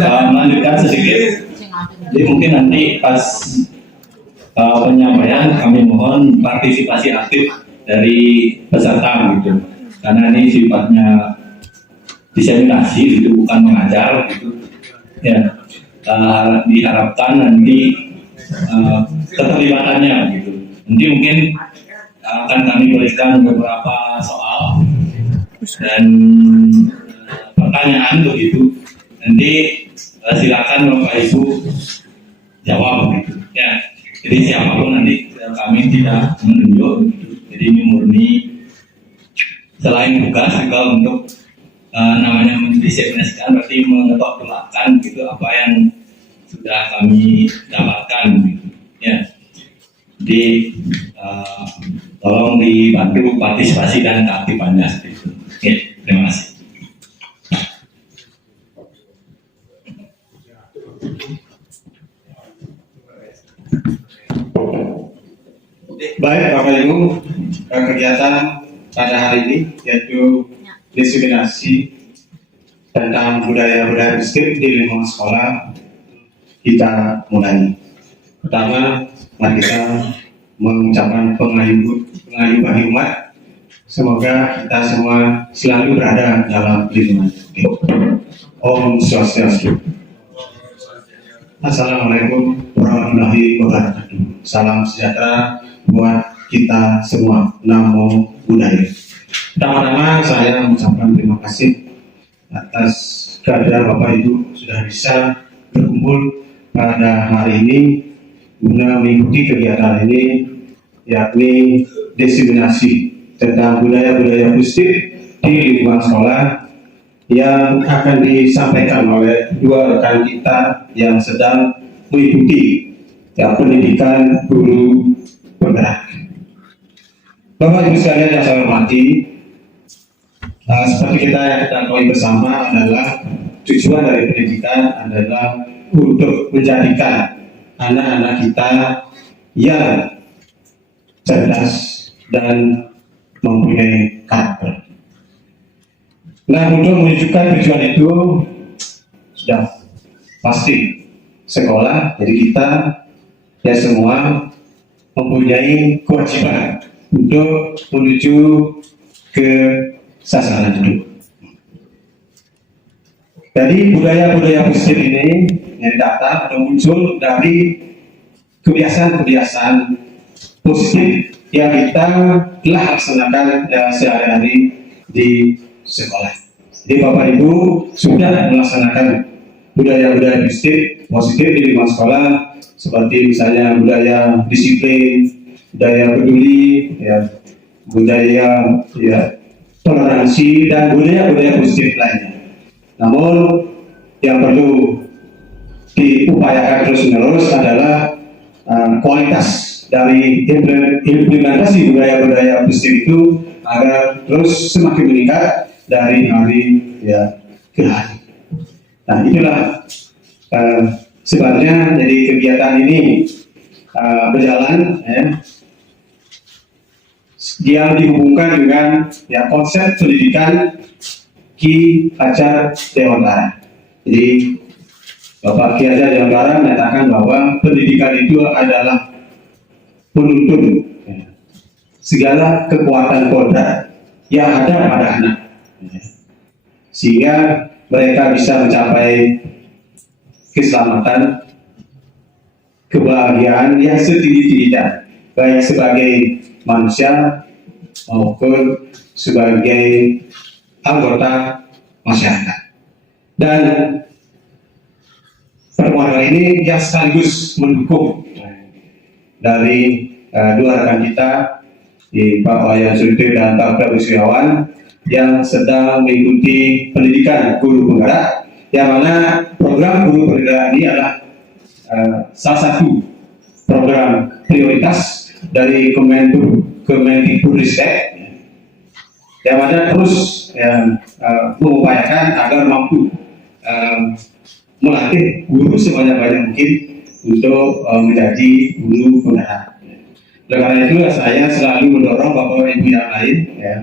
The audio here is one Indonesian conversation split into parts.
melanjutkan sedikit. Jadi mungkin nanti pas penyampaian kami mohon partisipasi aktif dari peserta gitu, karena ini sifatnya diseminasi itu bukan mengajar gitu ya. Diharapkan nanti keterlibatannya gitu. Nanti mungkin akan kami berikan beberapa soal dan pertanyaan begitu. Nanti silakan Bapak Ibu jawab gitu ya. Jadi siapapun nanti kami tidak menunjuk gitu. Jadi ini murni selain tugas juga untuk namanya mendiseminasikan, berarti mengetok belakang gitu apa yang sudah kami dapatkan gitu ya. Jadi tolong dibantu partisipasi dan keaktifannya seperti itu. Ya, terima kasih. Baik Bapak Ibu, kegiatan pada hari ini yaitu diseminasi tentang budaya-budaya miskin di lingkungan sekolah kita mulai. Pertama, mari kita mengucapkan pengayuban umat. Semoga kita semua selalu berada dalam lindungan. Om Swastiastu. Assalamualaikum warahmatullahi wabarakatuh. Salam sejahtera buat kita semua. Namo Buddhaya. Pertama-tama saya mengucapkan terima kasih atas kehadiran Bapak Ibu sudah bisa berkumpul pada hari ini guna mengikuti kegiatan ini, yakni diseminasi tentang budaya-budaya positif di lingkungan sekolah yang akan disampaikan oleh dua rekan kita yang sedang mengikuti pendidikan guru penggerak. Bapak Ibu sekalian yang saya hormati, seperti kita yang ketahui bersama adalah tujuan dari pendidikan adalah untuk menjadikan anak-anak kita yang cerdas dan mempunyai karakter. Nah, untuk menunjukkan tujuan itu sudah pasti sekolah, jadi kita ya semua mempunyai kewajiban untuk menuju ke sasaran hidup. Jadi budaya-budaya positif ini yang datang atau muncul dari kebiasaan-kebiasaan positif yang kita telah laksanakan sehari-hari di sekolah. Jadi Bapak Ibu sudah melaksanakan budaya-budaya positif di lingkungan sekolah, seperti misalnya budaya disiplin, budaya peduli, ya, budaya ya, toleransi, dan budaya-budaya positif lainnya. Namun yang perlu diupayakan terus-menerus adalah kualitas dari implementasi budaya-budaya positif itu agar terus semakin meningkat dari hari ya ke hari. Nah, itulah sebenarnya jadi kegiatan ini berjalan ya, yang dihubungkan dengan ya konsep pendidikan Ki Hajar Dewantara. Jadi Bapak Ki Hajar Dewantara menyatakan bahwa pendidikan itu adalah penuntun segala kekuatan kodrat yang ada pada anak, sehingga mereka bisa mencapai keselamatan, kebahagiaan yang setinggi-tingginya, baik sebagai manusia maupun sebagai anggota masyarakat. Dan pertemuan kali ini yang sekaligus mendukung dari dua rekan kita, Pak Wayan Sulti dan Pak Prabu Sriawan, yang sedang mengikuti pendidikan guru penggerak, yang mana program guru penggerak ini adalah salah satu program prioritas dari Kemendikbudristek, yang mana terus mengupayakan agar mampu melatih guru sebanyak-banyak mungkin untuk menjadi guru penggerak. Oleh karena itu saya selalu mendorong Bapak Ibu yang lain ya,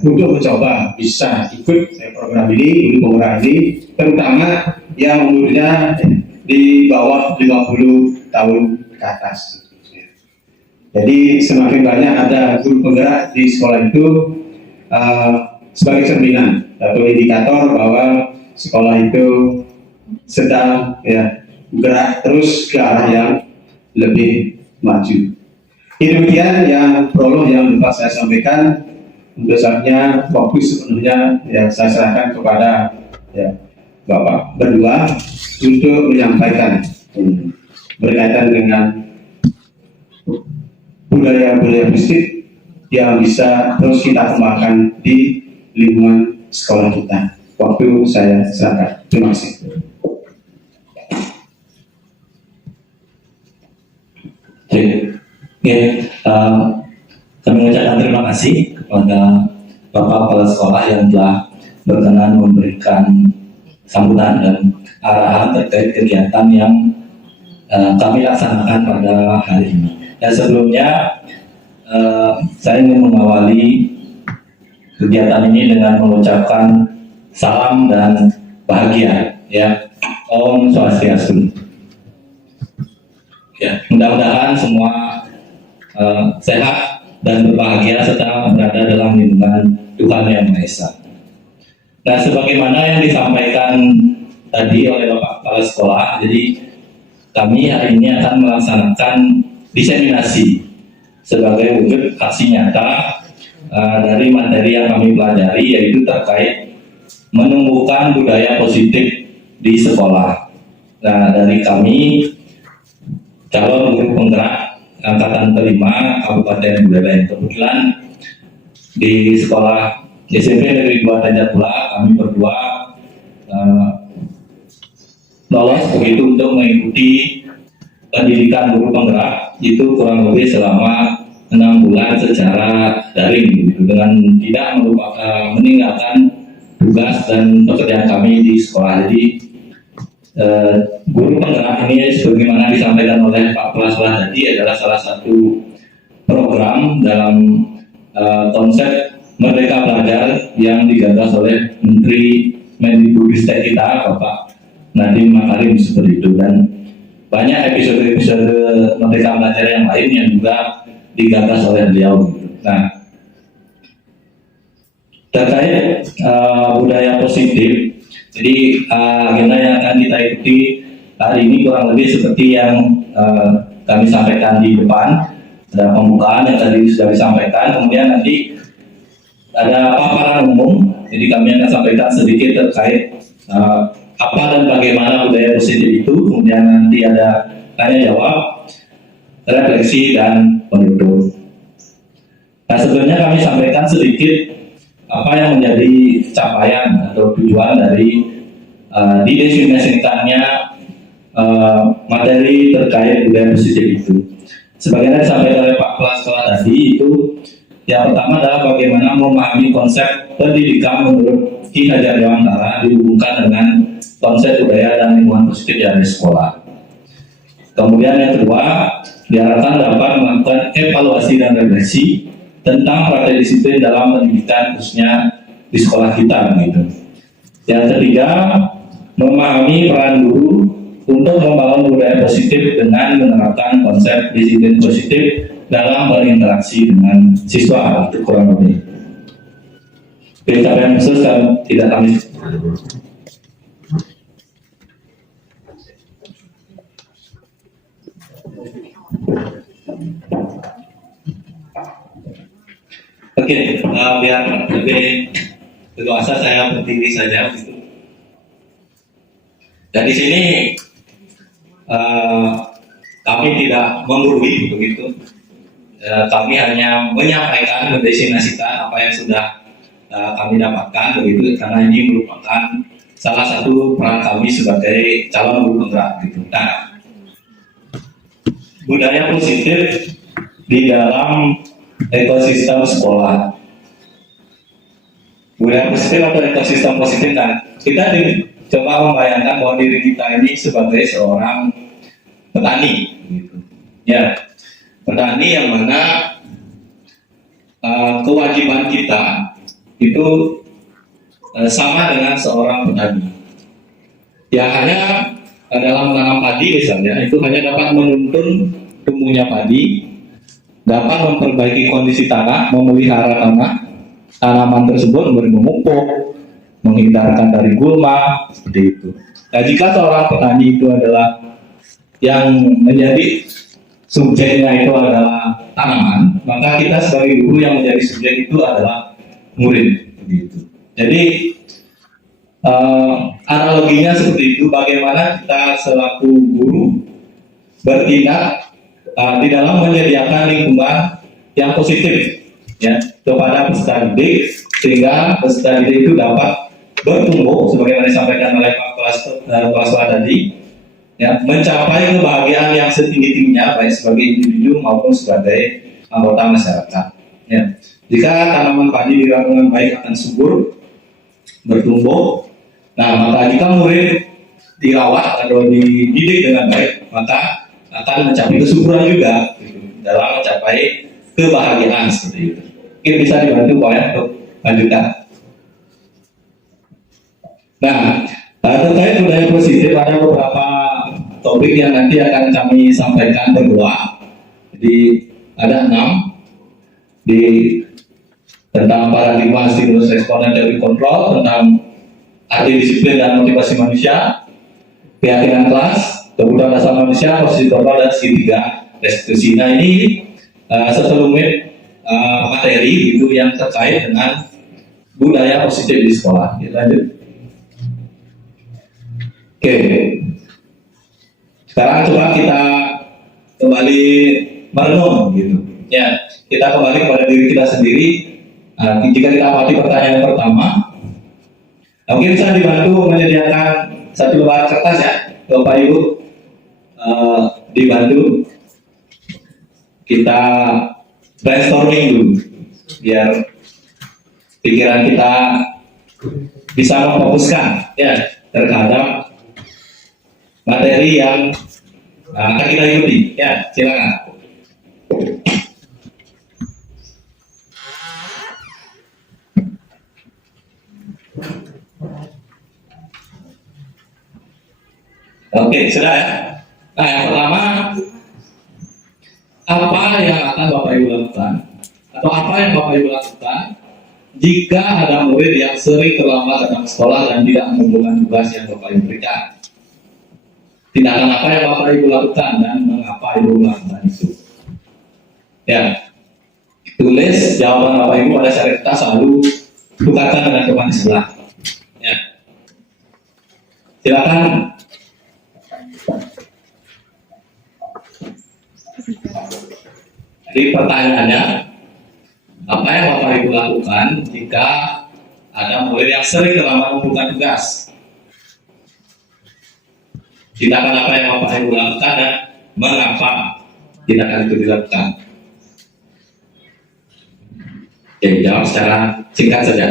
untuk mencoba bisa ikut program ini, guru penggerak ini, terutama yang umurnya di bawah 50 tahun ke atas. Jadi semakin banyak ada guru penggerak di sekolah itu sebagai cerminan atau indikator bahwa sekolah itu sedang bergerak terus ke arah yang lebih maju. Demikian yang prolog yang dapat saya sampaikan. Untuk saatnya fokus sepenuhnya saya serahkan kepada Bapak berdua untuk menyampaikan berkaitan dengan budaya-budaya positif yang bisa terus kita kembangkan di lingkungan sekolah kita. Waktu saya serahkan. Terima kasih. Kami mengucapkan terima kasih kepada Bapak Kepala Sekolah yang telah berkenan memberikan sambutan dan arahan terkait kegiatan yang kami laksanakan pada hari ini. Dan sebelumnya saya ingin mengawali kegiatan ini dengan mengucapkan salam dan bahagia, Om Swastiastu. Mudah-mudahan semua sehat dan berbahagia serta berada dalam lindungan Tuhan Yang Maha Esa. Nah, sebagaimana yang disampaikan tadi oleh Bapak Kepala Sekolah, jadi kami hari ini akan melaksanakan diseminasi sebagai wujud aksi nyata dari materi yang kami pelajari, yaitu terkait menumbuhkan budaya positif di sekolah. Nah, dari kami calon guru penggerak angkatan kelima Kabupaten Buleleng, kebetulan di sekolah SMP Negeri 2 Tanjabula kami berdua lolos begitu untuk mengikuti pendidikan guru penggerak itu kurang lebih selama 6 bulan secara daring gitu, dengan tidak meninggalkan tugas dan pekerjaan kami di sekolah. Jadi guru penggerak ini sebagaimana disampaikan oleh Pak Kepala Sekolah tadi adalah salah satu program dalam konsep Merdeka Belajar yang digagas oleh Menteri Mendikbudristek kita Bapak Nadiem Makarim seperti itu, dan banyak episode-episode Merdeka Belajar yang lain yang juga digagas oleh beliau. Nah, terkait budaya positif, jadi agenda yang akan kita ikuti hari ini kurang lebih seperti yang kami sampaikan di depan. Ada pembukaan yang tadi sudah disampaikan, kemudian nanti ada paparan umum. Jadi kami akan sampaikan sedikit terkait apa dan bagaimana budaya positif itu, kemudian nanti ada tanya jawab, refleksi, dan penutup. Nah, sebelumnya kami sampaikan sedikit apa yang menjadi capaian atau tujuan dari didefinisikannya materi terkait budaya positif itu. Sebagaimana disampaikan oleh Pak Kepala Sekolah tadi, itu yang pertama adalah bagaimana memahami konsep pendidikan menurut Ki Hajar Dewantara dihubungkan dengan konsep budaya dan lingkungan positif dari sekolah. Kemudian yang kedua, diharapkan dapat melakukan evaluasi dan refleksi tentang praktek disiplin dalam pendidikan khususnya di sekolah kita gitu. Yang ketiga, memahami peran guru untuk membangun budaya positif dengan menerapkan konsep disiplin positif dalam berinteraksi dengan siswa, itu kurang lebih. Pencapaian khusus tidak kami. Oke, biar lebih leluasa saya berdiri saja. Dan di sini kami tidak menggurui begitu. Kami hanya menyampaikan, mendefinisikan apa yang sudah kami dapatkan begitu, karena ini merupakan salah satu peran kami sebagai calon guru penggerak gitu. Nah, budaya positif di dalam ekosistem sekolah. Budaya positif atau ekosistem positif, nah kita coba membayangkan bahwa diri kita ini sebagai seorang petani gitu. Ya, petani yang mana kewajiban kita itu sama dengan seorang petani. yang hanya dalam menanam padi misalnya itu hanya dapat menuntun tumbuhnya padi, dapat memperbaiki kondisi tanah, memelihara tanah, tanaman tersebut, memberi memupuk, menghindarkan dari gulma, seperti itu. Nah, jika seorang petani itu adalah yang menjadi subjeknya itu adalah tanaman, maka kita sebagai guru yang menjadi subjek itu adalah murid. Begitu. Jadi analoginya seperti itu, bagaimana kita selaku guru bertindak di dalam menyediakan lingkungan yang positif ya kepada peserta didik, sehingga peserta didik itu dapat bertumbuh sebagaimana disampaikan oleh Pak Kelaswa tadi, ya, mencapai kebahagiaan yang setinggi-tingginya baik sebagai individu maupun sebagai anggota masyarakat. Ya. Jika tanaman padi dirawat dengan baik akan subur, bertumbuh. Nah, maka jika murid dirawat atau dididik dengan baik, maka akan mencapai kesuburan juga gitu, dalam mencapai kebahagiaan seperti itu. Mungkin bisa dibantu Pak ya untuk lanjutkan. Nah, terkait budaya positif ada beberapa topik yang nanti akan kami sampaikan berdua. Jadi ada 6 di tentang paradigma stimulus responden dari kontrol, tentang arti disiplin dan motivasi manusia, keyakinan kelas, kebutuhan dasar manusia, posisi kontrol, dan segitiga restitusi. Nah, ini sekelumit materi itu yang terkait dengan budaya positif di sekolah. Kita lanjut. Oke. Sekarang coba kita kembali merenung gitu. Ya, kita kembali kepada diri kita sendiri. Jika kita amati pertanyaan pertama, mungkin bisa dibantu menyediakan satu lembar kertas ya, Bapak Ibu, dibantu kita brainstorming dulu, biar pikiran kita bisa memfokuskan ya terhadap materi yang akan kita ikuti. Ya, silakan. Oke, sudah ya. Nah, yang pertama, apa yang akan Bapak Ibu lakukan? Atau apa yang Bapak Ibu lakukan jika ada murid yang sering terlambat datang ke sekolah dan tidak mengumpulkan tugas yang Bapak Ibu berikan? Tindakan apa yang Bapak Ibu lakukan dan mengapa Ibu melakukan itu? Ya, tulis jawaban Bapak Ibu pada saat kita selalu tukarkan dengan teman di sebelah. Ya, silakan. Jadi pertanyaannya, apa yang Bapak Ibu lakukan jika ada murid yang sering terlambat mengumpulkan tugas? Tindakan apa yang Bapak Ibu lakukan dan mengapa tindakan itu dilakukan? Oke, jawab secara singkat saja.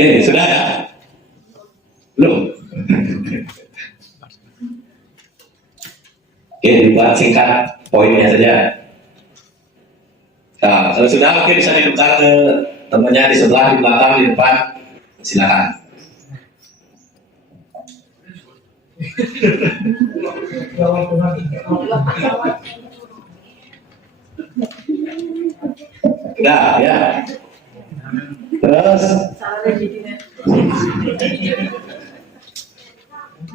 Oke, sudah ya? Belum? Oke, dibuat singkat poinnya saja. Nah, kalau sudah, oke, bisa ditukar ke temannya di sebelah, di belakang, di depan. Silakan. Sudah, ya. Terus,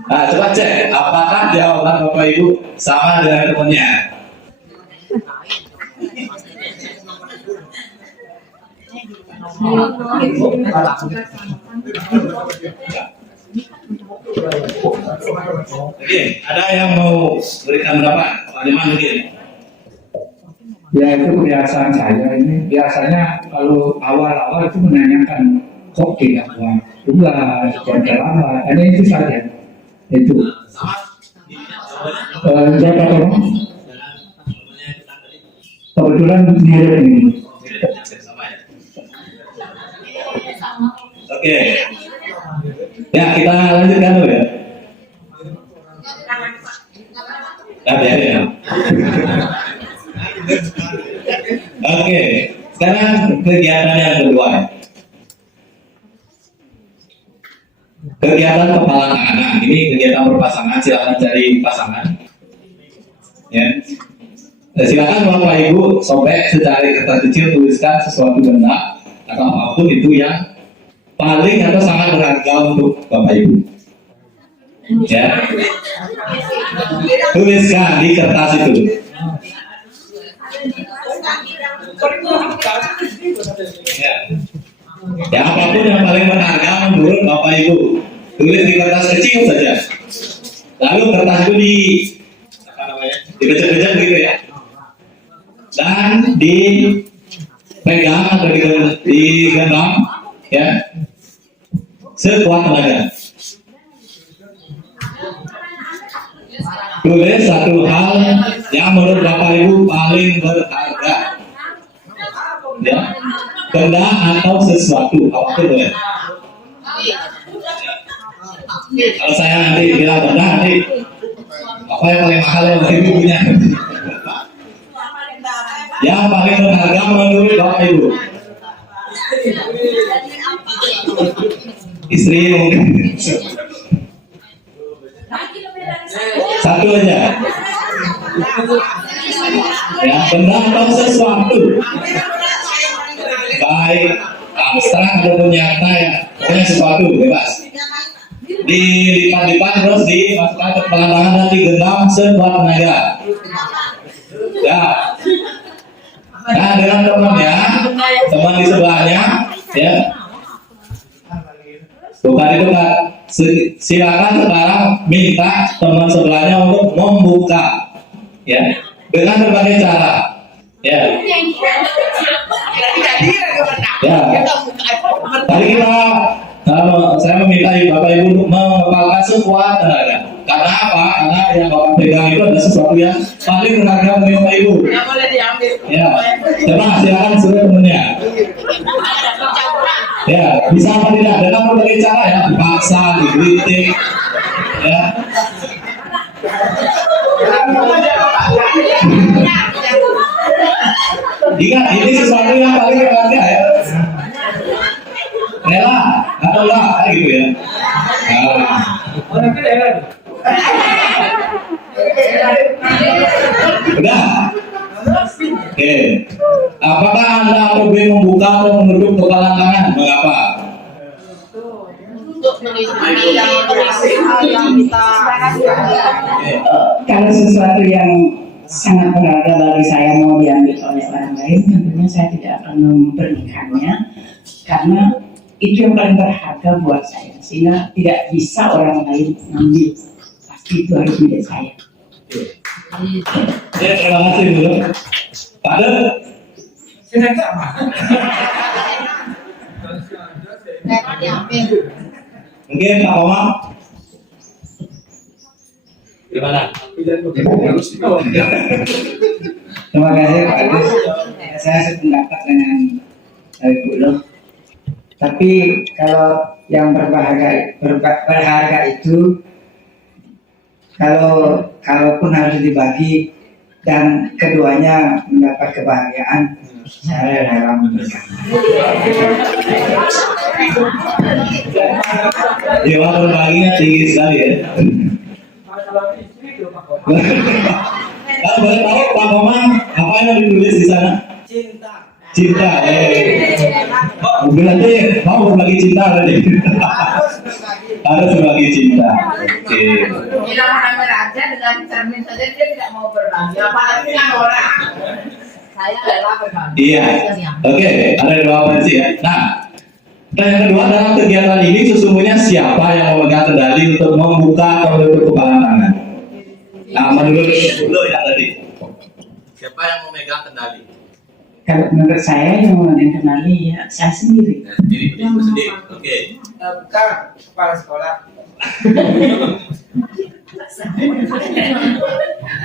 nah, coba cek apakah jawaban Bapak Ibu sama dengan temannya. Oke, ada yang mau berikan pendapat? Pak Jaman mungkin. Ya, itu kebiasaan saya ini. Biasanya kalau awal-awal itu menanyakan kok tidak buat tugas, jadwal apa, hanya itu saja. Itu. Jaga tolong. Kebetulan mirip ini. Oke. Ya, kita lanjutkan dulu ya. Nah, biarin ya. Oke, sekarang kegiatan yang kedua. Kegiatan kepala tangan. Nah, ini kegiatan berpasangan, silakan cari pasangan. Ya. Silakan Bapak Ibu sobek secari kertas kecil, tuliskan sesuatu benda atau apapun itu yang paling atau sangat berharga untuk Bapak Ibu. Ya, tuliskan di kertas itu. Ya. Ya, apapun yang paling berharga menurut Bapak Ibu, tulis di kertas kecil saja. Lalu kertas itu dibecek-becek begitu ya, dan dipegang atau digenggam ya sekuat tenaga. Tulis satu hal yang menurut Bapak Ibu paling berharga, ya, benda atau sesuatu apapun boleh. Kalau saya nanti bilang benda, nanti apa yang paling mahal yang Bapak Ibu punya? Yang paling berharga menurut Bapak Ibu? Istri mungkin. Satu aja. Ya, benda atau sesuatu. Baik abstrak ataupun nyata ya. Pokoknya sesuatu bebas. Dilipat-lipat terus dimasukkan ke kepala tangan dan digenggam sekuat tenaga. Ya. Nah, dengan temannya, teman di sebelahnya, ya. Bukan itu Kak. Silakan sekarang minta teman sebelahnya untuk membuka, ya, dengan berbagai cara, ya. Ya. Tadi saya meminta Bapak Ibu untuk mengepalkan sekuat tenaga. Karena apa? Karena yang Bapak pegang itu adalah sesuatu yang paling berharga bagi Bapak Ibu. Nggak boleh diambil. Ya. Coba silakan suruh temennya. Ya, bisa apa tidak? Dengan berbagai cara ya, dipaksa, dikritik, ya. Ingat, ini sesuatu yang paling berharga ya. Rela atau enggak, kayak gitu ya. Nah. Udah. Oke. Apakah Anda lebih membuka atau menutup kepala tangan? Mengapa? Untuk menikmati yang kita Kalau sesuatu yang sangat berharga bagi saya mau diambil oleh orang lain, tentunya saya tidak akan memberikannya karena itu yang paling berharga buat saya, sehingga tidak bisa orang lain mengambil, pasti itu harus milik saya. Ya, terima kasih dulu. Pak De. Mungkin Pak Omar. Gimana? Terima kasih Pak Agus. Saya sependapat dengan Bu Loh. Tapi kalau yang berharga itu, kalaupun harus dibagi dan keduanya mendapat kebahagiaan, saya rela memberikan. Dewa berbaginya tinggi sekali ya. Kalau boleh tahu Pak Komang, apa yang ditulis di sana? Cinta. Mungkin nanti mau berbagi cinta tadi. Harus berbagi cinta. Oke. Bila orang beraja dengan cermin saja dia tidak mau berbagi, apalagi dengan orang. Saya rela berbagi. Iya. Oke, ada dua versi ya. Nah, dan yang kedua, dalam kegiatan ini sesungguhnya siapa yang memegang kendali untuk membuka atau menutup kepala tangan? Nah, menurut dulu ya tadi. Siapa yang memegang kendali? Kalau menurut saya yang mengenali ya saya sendiri. Nah, sendiri, berdiri sendiri. Oke. Bukan kepala sekolah.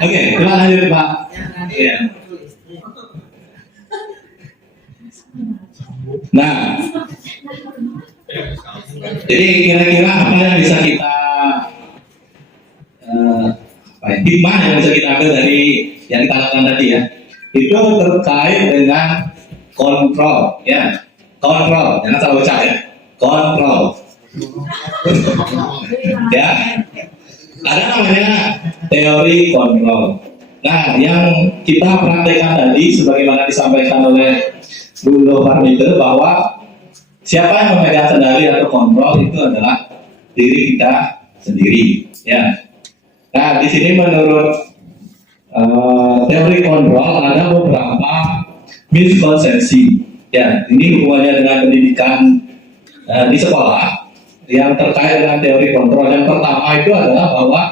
Oke, kita lanjut Pak. Iya. Nah, jadi kira-kira apa yang bisa kita apa hikmah yang bisa kita ambil dari yang kita lakukan tadi ya, itu terkait dengan kontrol, ya, kontrol, jangan salah ucap ya, kontrol, ya, ada namanya teori kontrol. Nah, yang kita praktekkan tadi, sebagaimana disampaikan oleh Bu Farmite, bahwa siapa yang memegang kendali atau kontrol itu adalah diri kita sendiri, ya. Nah, di sini menurut teori kontrol ada beberapa miskonsepsi, ya. Ini hubungannya dengan pendidikan di sekolah yang terkait dengan teori kontrol. Yang pertama itu adalah bahwa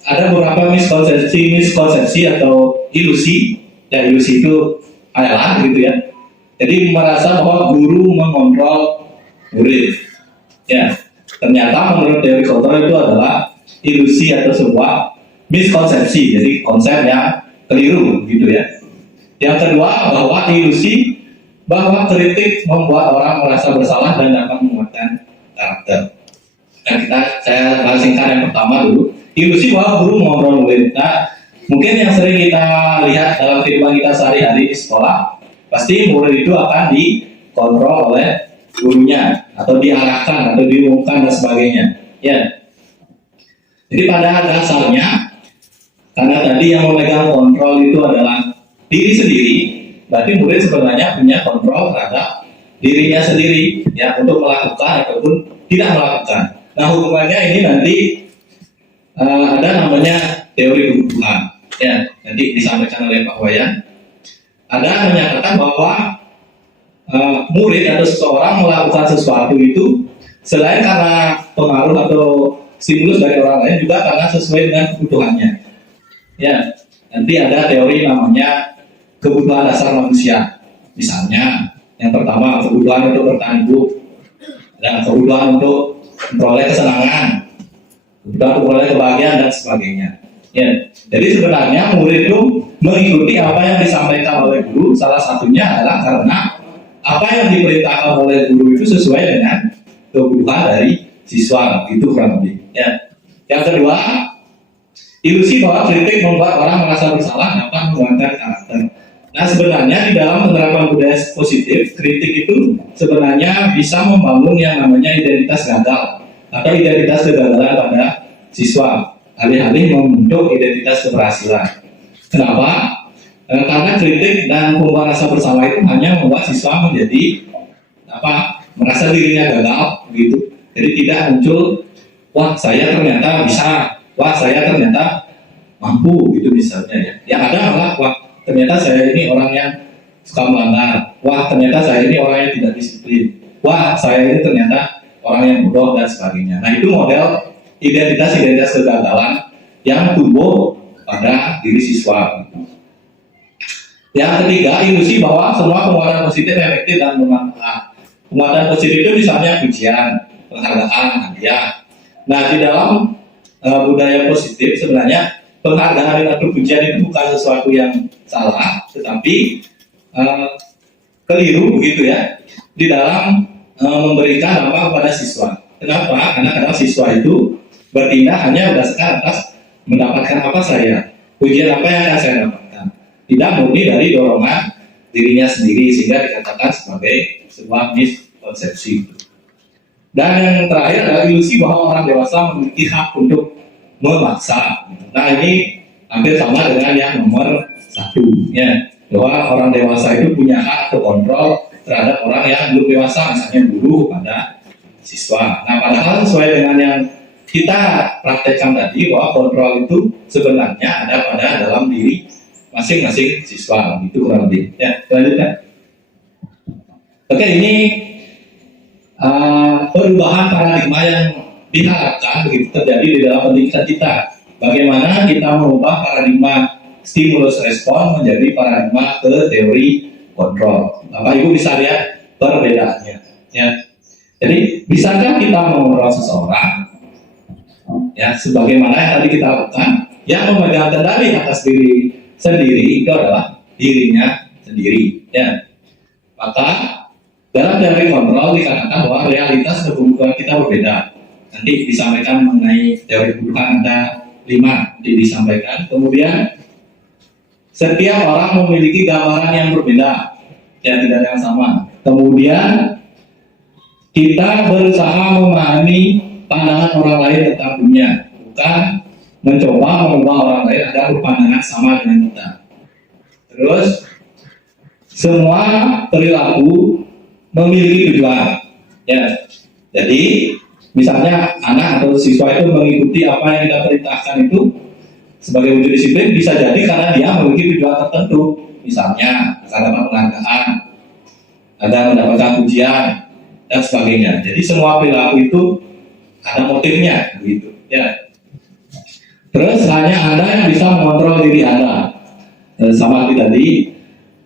ada beberapa miskonsepsi atau ilusi, ya, ilusi itu adalah gitu ya. Jadi merasa bahwa guru mengontrol murid, ya. Ternyata menurut teori kontrol itu adalah ilusi atau sebuah miskonsepsi, jadi konsep yang keliru gitu ya. Yang kedua, bahwa ilusi bahwa kritik membuat orang merasa bersalah dan dapat menguatkan karakter. Nah, saya bahas singkat yang pertama dulu. Ilusi bahwa guru mengontrol murid. Nah, mungkin yang sering kita lihat dalam kehidupan kita sehari-hari di sekolah, pasti murid itu akan dikontrol oleh gurunya atau diarahkan atau diumumkan dan sebagainya. Ya. Jadi pada dasarnya, karena tadi yang memegang kontrol itu adalah diri sendiri, berarti murid sebenarnya punya kontrol terhadap dirinya sendiri, ya, untuk melakukan ataupun tidak melakukan. Nah, hubungannya ini nanti ada namanya teori kebutuhan, ya, nanti disampaikan oleh Pak Wayan. Ada menyatakan bahwa murid atau seseorang melakukan sesuatu itu selain karena pengaruh atau stimulus dari orang lain, juga karena sesuai dengan kebutuhannya. Ya, nanti ada teori namanya kebutuhan dasar manusia. Misalnya, yang pertama kebutuhan untuk bertahan hidup, dan kebutuhan untuk memperoleh kesenangan, kebutuhan untuk memperoleh kebahagiaan dan sebagainya. Ya, jadi sebenarnya murid itu mengikuti apa yang disampaikan oleh guru. Salah satunya adalah karena apa yang diperintahkan oleh guru itu sesuai dengan kebutuhan dari siswa, itu kurang lebih. Ya. Yang kedua, ilusi bahwa kritik membuat orang merasa bersalah dapat menguatkan karakter. Nah, sebenarnya di dalam penerapan budaya positif, kritik itu sebenarnya bisa membangun yang namanya identitas gagal atau identitas kegagalan pada siswa, alih-alih membentuk identitas keberhasilan. Kenapa? Karena kritik dan pembuat rasa bersalah itu hanya membuat siswa menjadi merasa dirinya gagal, begitu. Jadi tidak muncul, wah saya ternyata bisa, wah saya ternyata mampu, gitu misalnya ya. Yang ada malah, wah ternyata saya ini orang yang suka melanggar, wah ternyata saya ini orang yang tidak disiplin, wah saya ini ternyata orang yang bodoh dan sebagainya. Nah, itu model identitas kegagalan yang tumbuh pada diri siswa. Yang ketiga, ilusi bahwa semua penguatan positif efektif dan bermanfaat. Penguatan positif itu misalnya pujian, penghargaan, hadiah. Nah, di dalam budaya positif sebenarnya penghargaan atau pujian itu bukan sesuatu yang salah, tetapi keliru begitu ya di dalam memberikan dampak kepada siswa. Kenapa? Karena kadang siswa itu bertindak hanya berdasarkan atas mendapatkan apa saya, pujian apa yang akan saya dapatkan, tidak murni dari dorongan dirinya sendiri, sehingga dikatakan sebagai sebuah miskonsepsi. Dan yang terakhir adalah ilusi bahwa orang dewasa memiliki hak untuk memaksa. Nah, ini hampir sama dengan yang nomor 1, ya, bahwa orang dewasa itu punya hak atau kontrol terhadap orang yang belum dewasa, misalnya guru pada siswa. Nah, padahal sesuai dengan yang kita praktekkan tadi, bahwa kontrol itu sebenarnya ada pada dalam diri masing-masing siswa, itu kurang lebih. Ya, lanjutkan. Oke, ini perubahan paradigma yang diharapkan begitu terjadi di dalam pendidikan kita. Bagaimana kita mengubah paradigma stimulus respon menjadi paradigma ke teori kontrol. Bapak Ibu bisa lihat perbedaannya. Ya. Jadi, bisakah kita mengontrol seseorang? Ya, sebagaimana yang tadi kita lakukan, yang memegang kendali atas diri sendiri itu adalah dirinya sendiri. Ya. Maka dalam teori kontrol dikatakan bahwa realitas kebutuhan kita berbeda. Nanti disampaikan mengenai teori kebutuhan, ada 5 disampaikan. Kemudian setiap orang memiliki gambaran yang berbeda, ya tidak ada yang sama. Kemudian kita berusaha memahami pandangan orang lain tentang dunia, bukan mencoba mengubah orang lain agar berpandangan sama dengan kita. Terus semua perilaku memiliki tujuan, ya. Jadi misalnya anak atau siswa itu mengikuti apa yang kita perintahkan itu sebagai wujud disiplin, bisa jadi karena dia memiliki tujuan tertentu, misalnya agar dapat penghargaan, agar mendapatkan pujian dan sebagainya. Jadi semua perilaku itu ada motifnya, begitu, ya. Terus hanya Anda yang bisa mengontrol diri Anda. Sama seperti tadi,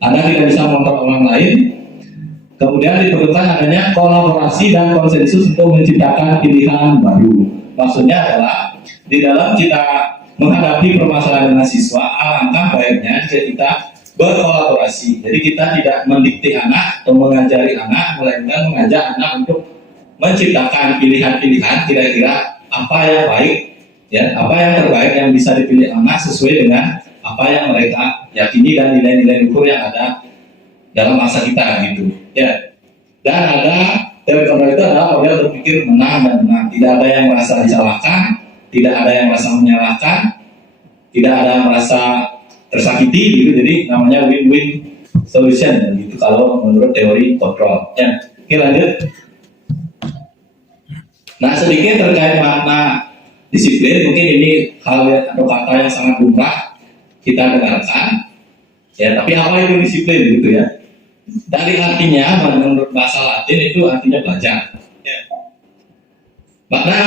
Anda tidak bisa mengontrol orang lain. Kemudian diperlukan adanya kolaborasi dan konsensus untuk menciptakan pilihan baru. Maksudnya adalah di dalam kita menghadapi permasalahan dengan siswa, alangkah baiknya jika kita berkolaborasi. Jadi kita tidak mendikte anak atau mengajari anak, melainkan mengajak anak untuk menciptakan pilihan-pilihan kira-kira apa yang baik, ya, apa yang terbaik yang bisa dipilih anak sesuai dengan apa yang mereka yakini dan nilai-nilai luhur yang ada dalam masa kita, gitu, ya. Dan ada teori kontrol itu adalah model berpikir menang dan menang. Tidak ada yang merasa disalahkan, tidak ada yang merasa menyalahkan, tidak ada yang merasa tersakiti, gitu. Jadi namanya win-win solution, gitu kalau menurut teori kontrol, ya. Oke, lanjut. Nah, sedikit terkait makna disiplin, mungkin ini hal atau kata yang sangat lumrah kita dengarkan, ya. Tapi apa itu disiplin, gitu, ya? Dari artinya, menurut bahasa Latin itu artinya belajar, ya. Makna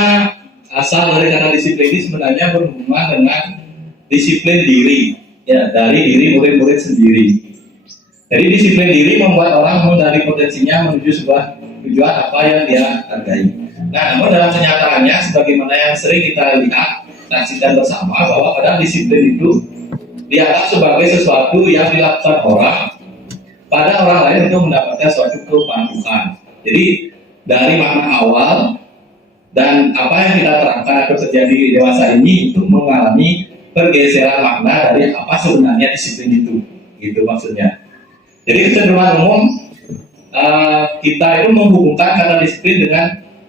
asal dari kata disiplin ini sebenarnya berhubungan dengan disiplin diri, ya, dari diri murid-murid sendiri. Jadi disiplin diri membuat orang dari potensinya menuju sebuah tujuan apa yang dia hargai. Nah, namun dalam kenyataannya, sebagaimana yang sering kita lihat, saksikan bersama, bahwa kadang disiplin itu dianggap sebagai sesuatu yang dilakukan orang pada orang lain untuk mendapatkan suatu kemanfaatan. Jadi dari makna awal dan apa yang kita terangkan atau terjadi di dewasa ini itu mengalami pergeseran makna dari apa sebenarnya disiplin itu, gitu maksudnya. Jadi kecenderungan umum kita itu menghubungkan kata disiplin dengan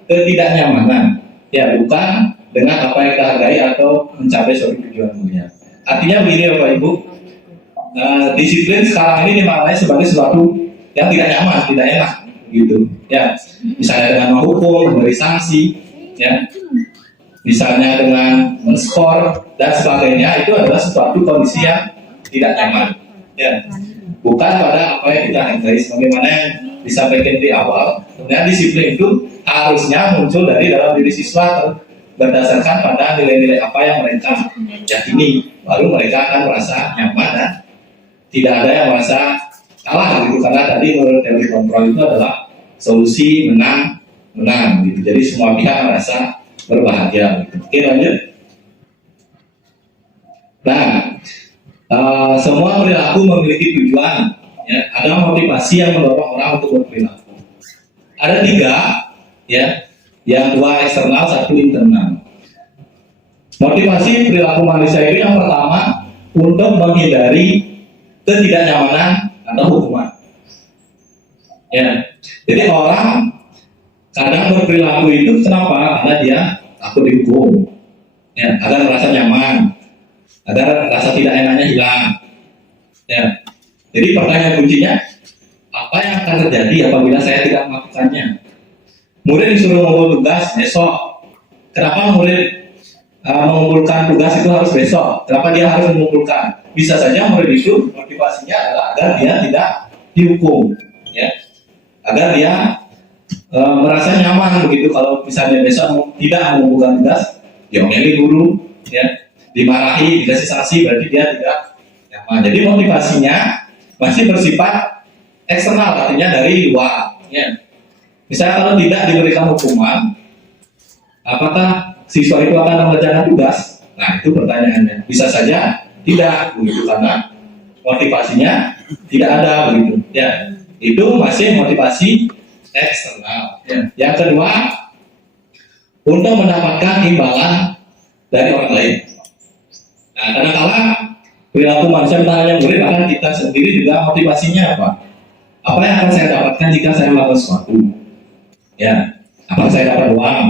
ketidaknyamanan, ya, bukan dengan apa yang kita hargai atau mencapai suatu tujuan mulia. Artinya begini, Bapak Ibu, disiplin sekarang ini dimaknai sebagai sesuatu yang tidak nyaman, tidak enak, gitu, ya. Misalnya dengan menghukum, memberi sanksi, ya, misalnya dengan men-skor dan sebagainya, itu adalah sesuatu kondisi yang tidak nyaman, ya. Bukan pada apa yang kita hargai, sebagaimana yang disampaikan di awal. Kemudian disiplin itu harusnya muncul dari dalam diri siswa berdasarkan pada nilai-nilai apa yang mereka yakini, baru mereka akan merasa nyaman dan tidak ada yang merasa kalah, gitu. Karena tadi menurut teori kontrol itu adalah solusi menang, gitu. Jadi semua pihak merasa berbahagia, gitu. Oke, lanjut. Nah, semua perilaku memiliki tujuan, ya. Ada motivasi yang mendorong orang untuk berperilaku. Ada 3, ya, yang 2 eksternal, 1 internal. Motivasi perilaku manusia itu yang pertama untuk menghindari ketidaknyamanan atau hukuman, ya. Jadi orang kadang berperilaku itu kenapa? Karena dia takut dihukum, ya, agar merasa nyaman, agar rasa tidak enaknya hilang, ya. Jadi pertanyaan kuncinya, apa yang akan terjadi apabila saya tidak melakukannya? Murid disuruh mengumpul tugas besok. Kenapa murid mengumpulkan tugas itu harus besok? Kenapa dia harus mengumpulkan? Bisa saja murid itu motivasinya adalah agar dia tidak dihukum, ya, agar dia merasa nyaman, begitu. Kalau misalnya besok tidak mengumpulkan tugas, diomeli guru, ya, dimarahi, dikasih sanksi, berarti dia tidak nyaman. Jadi motivasinya masih bersifat eksternal, artinya dari luar, ya. Misalnya kalau tidak diberikan hukuman, apakah siswa itu akan mengerjakan tugas? Nah, itu pertanyaannya. Bisa saja tidak, begitu, karena motivasinya tidak ada, begitu, ya. Itu masih motivasi eksternal, ya. Yang kedua, untuk mendapatkan imbalan dari orang lain, Nah, kadang-kala perilaku manusia bukan hanya murid, bahkan kita sendiri juga motivasinya apa? Apa yang akan saya dapatkan jika saya melakukan sesuatu? Ya, apakah saya dapat uang?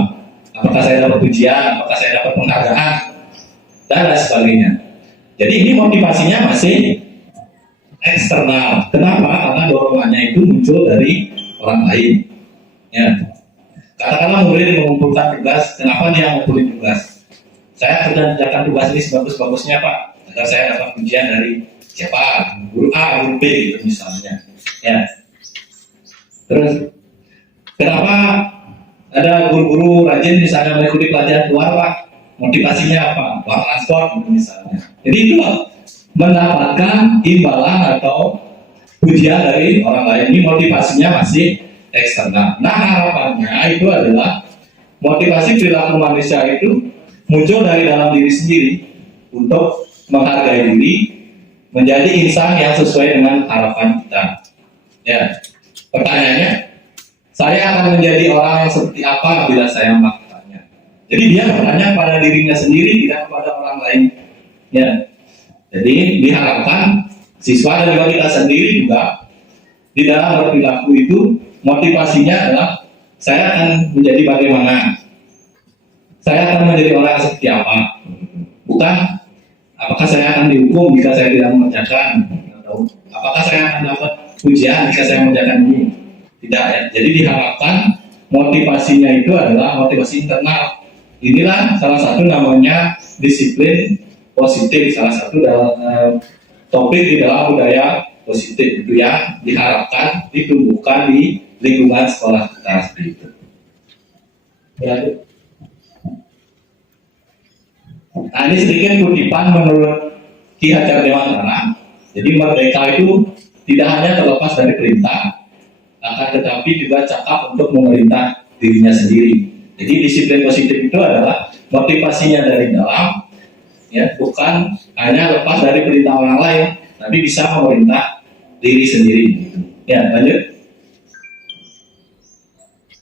Apakah saya dapat pujian? Apakah saya dapat penghargaan? Dan lain sebagainya. Jadi ini motivasinya masih eksternal. Kenapa? Karena dorongannya itu muncul dari orang lain. Ya. Katakanlah murid mengumpulkan tugas, kenapa dia mengumpulkan tugas? Saya kerjakan tugas ini sebagus-bagusnya Pak, agar saya dapat pujian dari siapa? Guru A, guru B gitu misalnya. Ya. Terus kenapa ada guru-guru rajin misalnya mengikuti pelajaran luar Pak? Motivasinya apa? Uang transport gitu misalnya. Jadi itu mendapatkan imbalan atau pujian dari orang lain. Ini motivasinya masih eksternal. Nah harapannya itu adalah motivasi perilaku manusia itu muncul dari dalam diri sendiri untuk menghargai diri, menjadi insan yang sesuai dengan harapan kita. Ya, pertanyaannya, saya akan menjadi orang yang seperti apa bila saya melakukannya? Jadi dia bertanya pada dirinya sendiri, tidak kepada orang lain. Ya, jadi diharapkan siswa dan juga kita sendiri juga di dalam berperilaku itu motivasinya adalah saya akan menjadi bagaimana, saya akan menjadi orang seperti apa, bukan apakah saya akan dihukum jika saya tidak mengerjakan, atau apakah saya akan dapat pujian jika saya mengerjakan ini. Tidak ya. Jadi diharapkan motivasinya itu adalah motivasi internal. Inilah salah satu namanya disiplin positif, salah satu dalam topik di dalam budaya positif itu yang diharapkan ditumbuhkan di lingkungan sekolah kita seperti itu. Ya. Nah ini sedikit kutipan menurut Ki Hajar Dewantara. Jadi merdeka itu tidak hanya terlepas dari perintah, akan tetapi juga cakap untuk memerintah dirinya sendiri. Jadi disiplin positif itu adalah motivasinya dari dalam, ya, bukan hanya lepas dari perintah orang lain, tapi bisa memerintah diri sendiri. Ya, lanjut.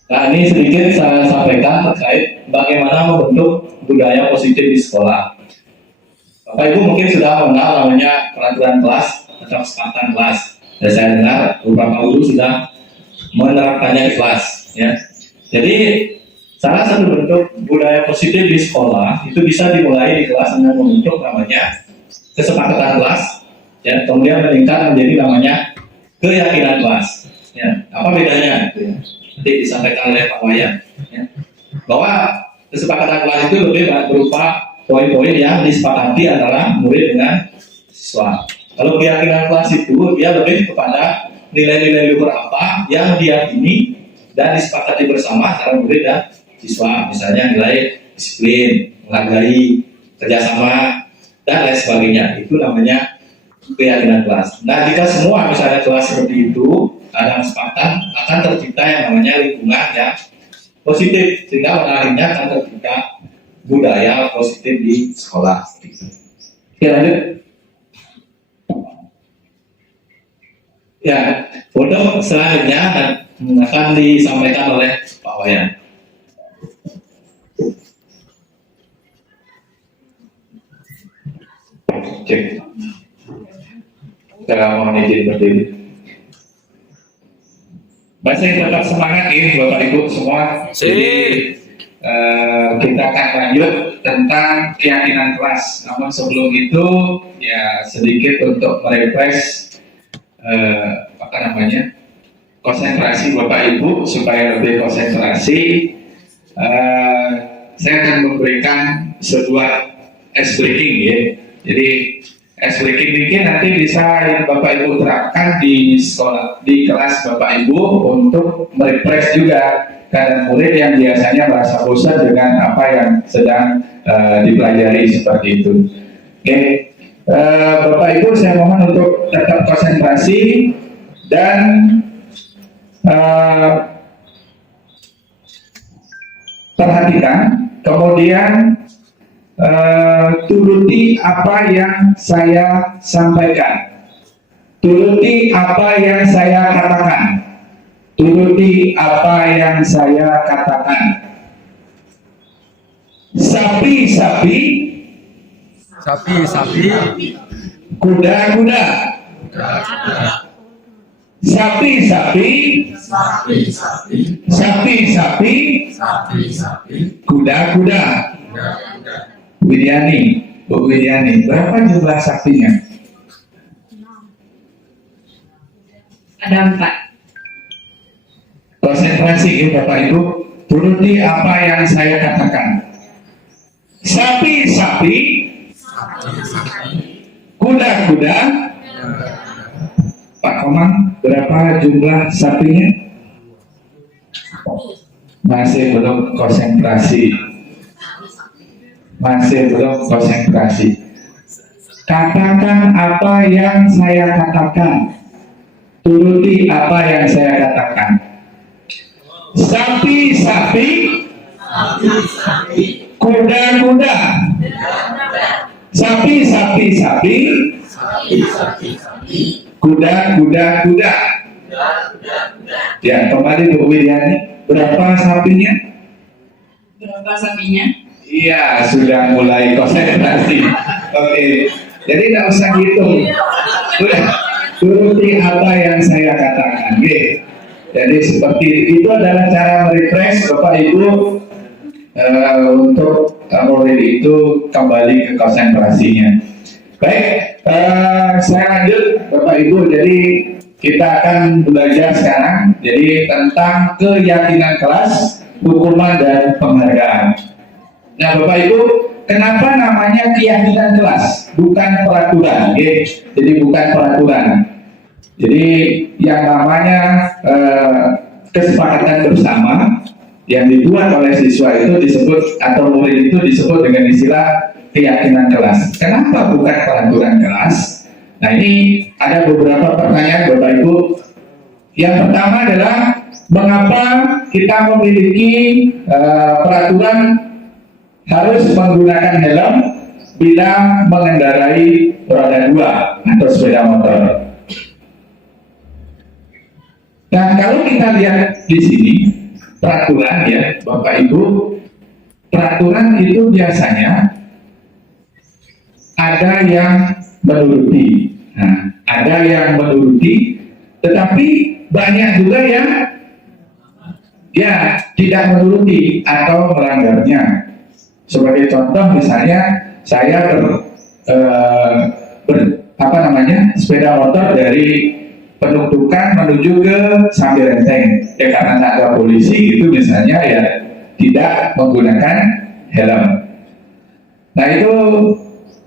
Nah ini sedikit saya sampaikan terkait bagaimana membentuk budaya positif di sekolah. Bapak Ibu mungkin sudah mengenal namanya peraturan kelas atau kesepakatan kelas. Dan saya dengar beberapa guru sudah menerapkannya di kelas. Ya. Jadi salah satu bentuk budaya positif di sekolah itu bisa dimulai di kelas dengan membentuk namanya kesepakatan kelas. Ya, kemudian meningkat menjadi namanya keyakinan kelas. Ya, apa bedanya? Gitu ya. Nanti disampaikan oleh Pak Wayan. Ya. Bahwa kesepakatan kelas itu lebih berupa poin-poin yang disepakati antara murid dengan siswa. Kalau keyakinan kelas itu dia lebih kepada nilai-nilai luhur apa yang diyakini dan disepakati bersama antara murid dan siswa. Misalnya nilai disiplin, menghargai, kerjasama, dan lain sebagainya. Itu namanya keyakinan kelas. Nah, jika semua misalnya kelas seperti itu ada kesepakatan, akan tercipta yang namanya lingkungan yang positif, sehingga pada akhirnya akan tercipta budaya positif di sekolah. Oke, lanjut. Ya, untuk selanjutnya akan disampaikan oleh Pak Wayan. Cek. Saya mohon izin berdiri. Masih tetap semangat ya Bapak Ibu semua. Jadi kita akan lanjut tentang keyakinan kelas. Namun sebelum itu ya sedikit untuk merefresh konsentrasi Bapak Ibu supaya lebih konsentrasi. Saya akan memberikan sebuah ice breaking ya. Jadi ice breaking ini nanti bisa Bapak Ibu terapkan di sekolah, di kelas Bapak Ibu untuk merefresh juga karena murid yang biasanya merasa bosan dengan apa yang sedang dipelajari seperti itu. Oke, Bapak Ibu saya mohon untuk tetap konsentrasi dan perhatikan, kemudian turuti apa yang saya sampaikan, turuti apa yang saya katakan, turuti apa yang saya katakan. Sapi-sapi sapi, kuda-kuda, sapi-sapi, sapi-sapi, kuda-kuda. Widiani, Bu Widiani, berapa jumlah sapinya? Ada 4. Konsentrasi ya Bapak Ibu, turuti apa yang saya katakan. Sapi-sapi, kuda-kuda. Pak Komang, berapa jumlah sapinya? Masih belum konsentrasi. Masih belum konsentrasi. Katakan apa yang saya katakan. Turuti apa yang saya katakan. Sapi-sapi, kuda-kuda, sapi-sapi, kuda-kuda. Ya, kembali Bu Widiani, berapa sapinya? Berapa sapinya? Iya, sudah mulai konsentrasi. Oke, jadi tidak usah hitung. Turuti apa yang saya katakan. Oke. Jadi seperti itu adalah cara merefresh Bapak Ibu untuk murid itu kembali ke konsentrasinya. Baik, saya lanjut Bapak Ibu. Jadi kita akan belajar sekarang. Jadi tentang keyakinan kelas, hukuman dan penghargaan. Nah Bapak Ibu, kenapa namanya keyakinan kelas, bukan peraturan? Okay? Jadi bukan peraturan. Jadi yang namanya kesepakatan bersama yang dibuat oleh siswa itu disebut, atau murid itu disebut dengan istilah keyakinan kelas. Kenapa bukan peraturan kelas? Nah ini ada beberapa pertanyaan Bapak Ibu. Yang pertama adalah mengapa kita memiliki peraturan harus menggunakan helm bila mengendarai roda 2 atau sepeda motor. Nah, kalau kita lihat di sini peraturan ya, Bapak Ibu, peraturan itu biasanya ada yang menuruti. Nah, ada yang menuruti, tetapi banyak juga yang ya tidak menuruti atau melanggarnya. Sebagai contoh misalnya saya sepeda motor dari penumpukan menuju ke Sambil Renteng, ya karena tak ada polisi itu misalnya ya tidak menggunakan helm. Nah itu.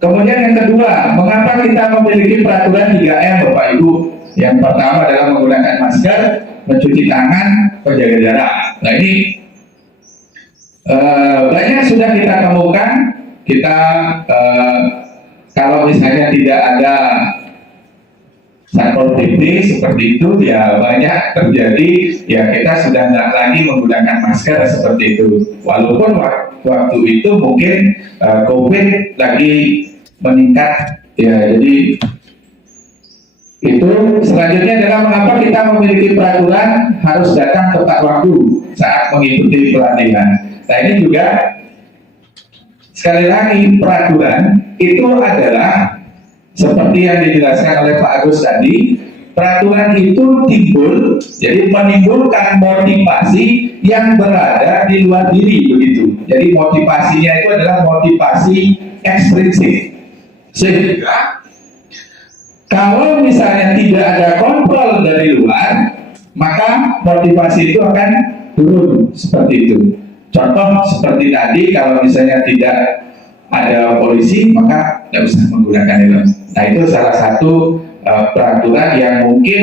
Kemudian yang kedua, mengapa kita memiliki peraturan 3M Bapak Ibu? Yang pertama adalah menggunakan masker, mencuci tangan, menjaga jarak. Nah ini banyak sudah kita temukan. Kita kalau misalnya tidak ada Satpol PP seperti itu, ya banyak terjadi. Ya kita sudah tidak lagi menggunakan masker seperti itu. Walaupun waktu itu mungkin COVID lagi meningkat. Ya jadi itu. Selanjutnya adalah mengapa kita memiliki peraturan harus datang tepat waktu saat mengikuti pelatihan. Nah ini juga sekali lagi peraturan itu adalah seperti yang dijelaskan oleh Pak Agus tadi. Peraturan itu timbul, jadi menimbulkan motivasi yang berada di luar diri begitu. Jadi motivasinya itu adalah motivasi ekstrinsik. Sehingga kalau misalnya tidak ada kontrol dari luar, maka motivasi itu akan turun seperti itu. Contoh seperti tadi, kalau misalnya tidak ada polisi, maka tidak usah menggunakan helm. Nah itu salah satu peraturan yang mungkin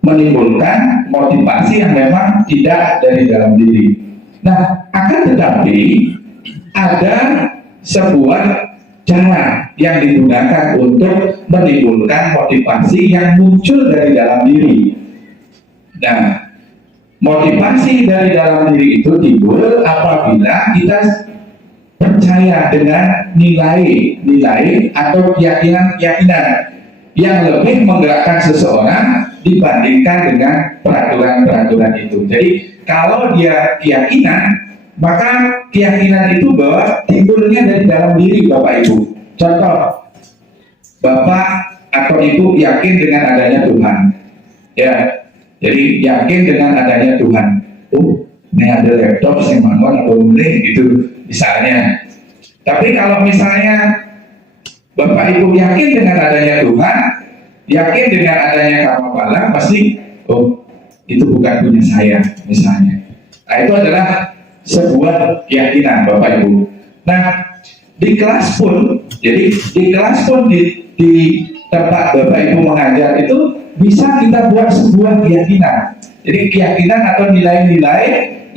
menimbulkan motivasi yang memang tidak dari dalam diri. Nah akan tetapi ada sebuah cara yang digunakan untuk menimbulkan motivasi yang muncul dari dalam diri. Nah, motivasi dari dalam diri itu timbul apabila kita percaya dengan nilai-nilai atau keyakinan-keyakinan yang lebih menggerakkan seseorang dibandingkan dengan peraturan-peraturan itu. Jadi, kalau dia keyakinan, maka keyakinan itu bahwa timbulnya dari dalam diri Bapak Ibu. Contoh, Bapak atau Ibu yakin dengan adanya Tuhan, ya. Jadi yakin dengan adanya Tuhan. Oh, ini ada laptop, saya mau beli gitu, misalnya. Tapi kalau misalnya Bapak Ibu yakin dengan adanya Tuhan, yakin dengan adanya karma bala, pasti, oh, itu bukan punya saya, misalnya. Nah, itu adalah sebuah keyakinan Bapak Ibu. Nah, di kelas pun, jadi di kelas pun di tempat Bapak Ibu mengajar itu bisa kita buat sebuah keyakinan. Jadi keyakinan atau nilai-nilai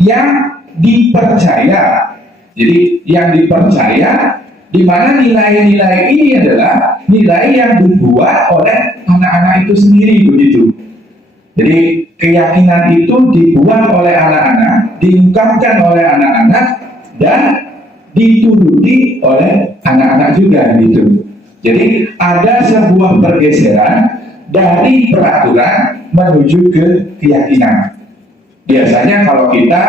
yang dipercaya. Jadi yang dipercaya, di mana nilai-nilai ini adalah nilai yang dibuat oleh anak-anak itu sendiri, begitu. Jadi keyakinan itu dibuat oleh anak-anak, diungkapkan oleh anak-anak, dan dituruti oleh anak-anak juga, gitu. Jadi ada sebuah pergeseran dari peraturan menuju ke keyakinan. Biasanya kalau kita,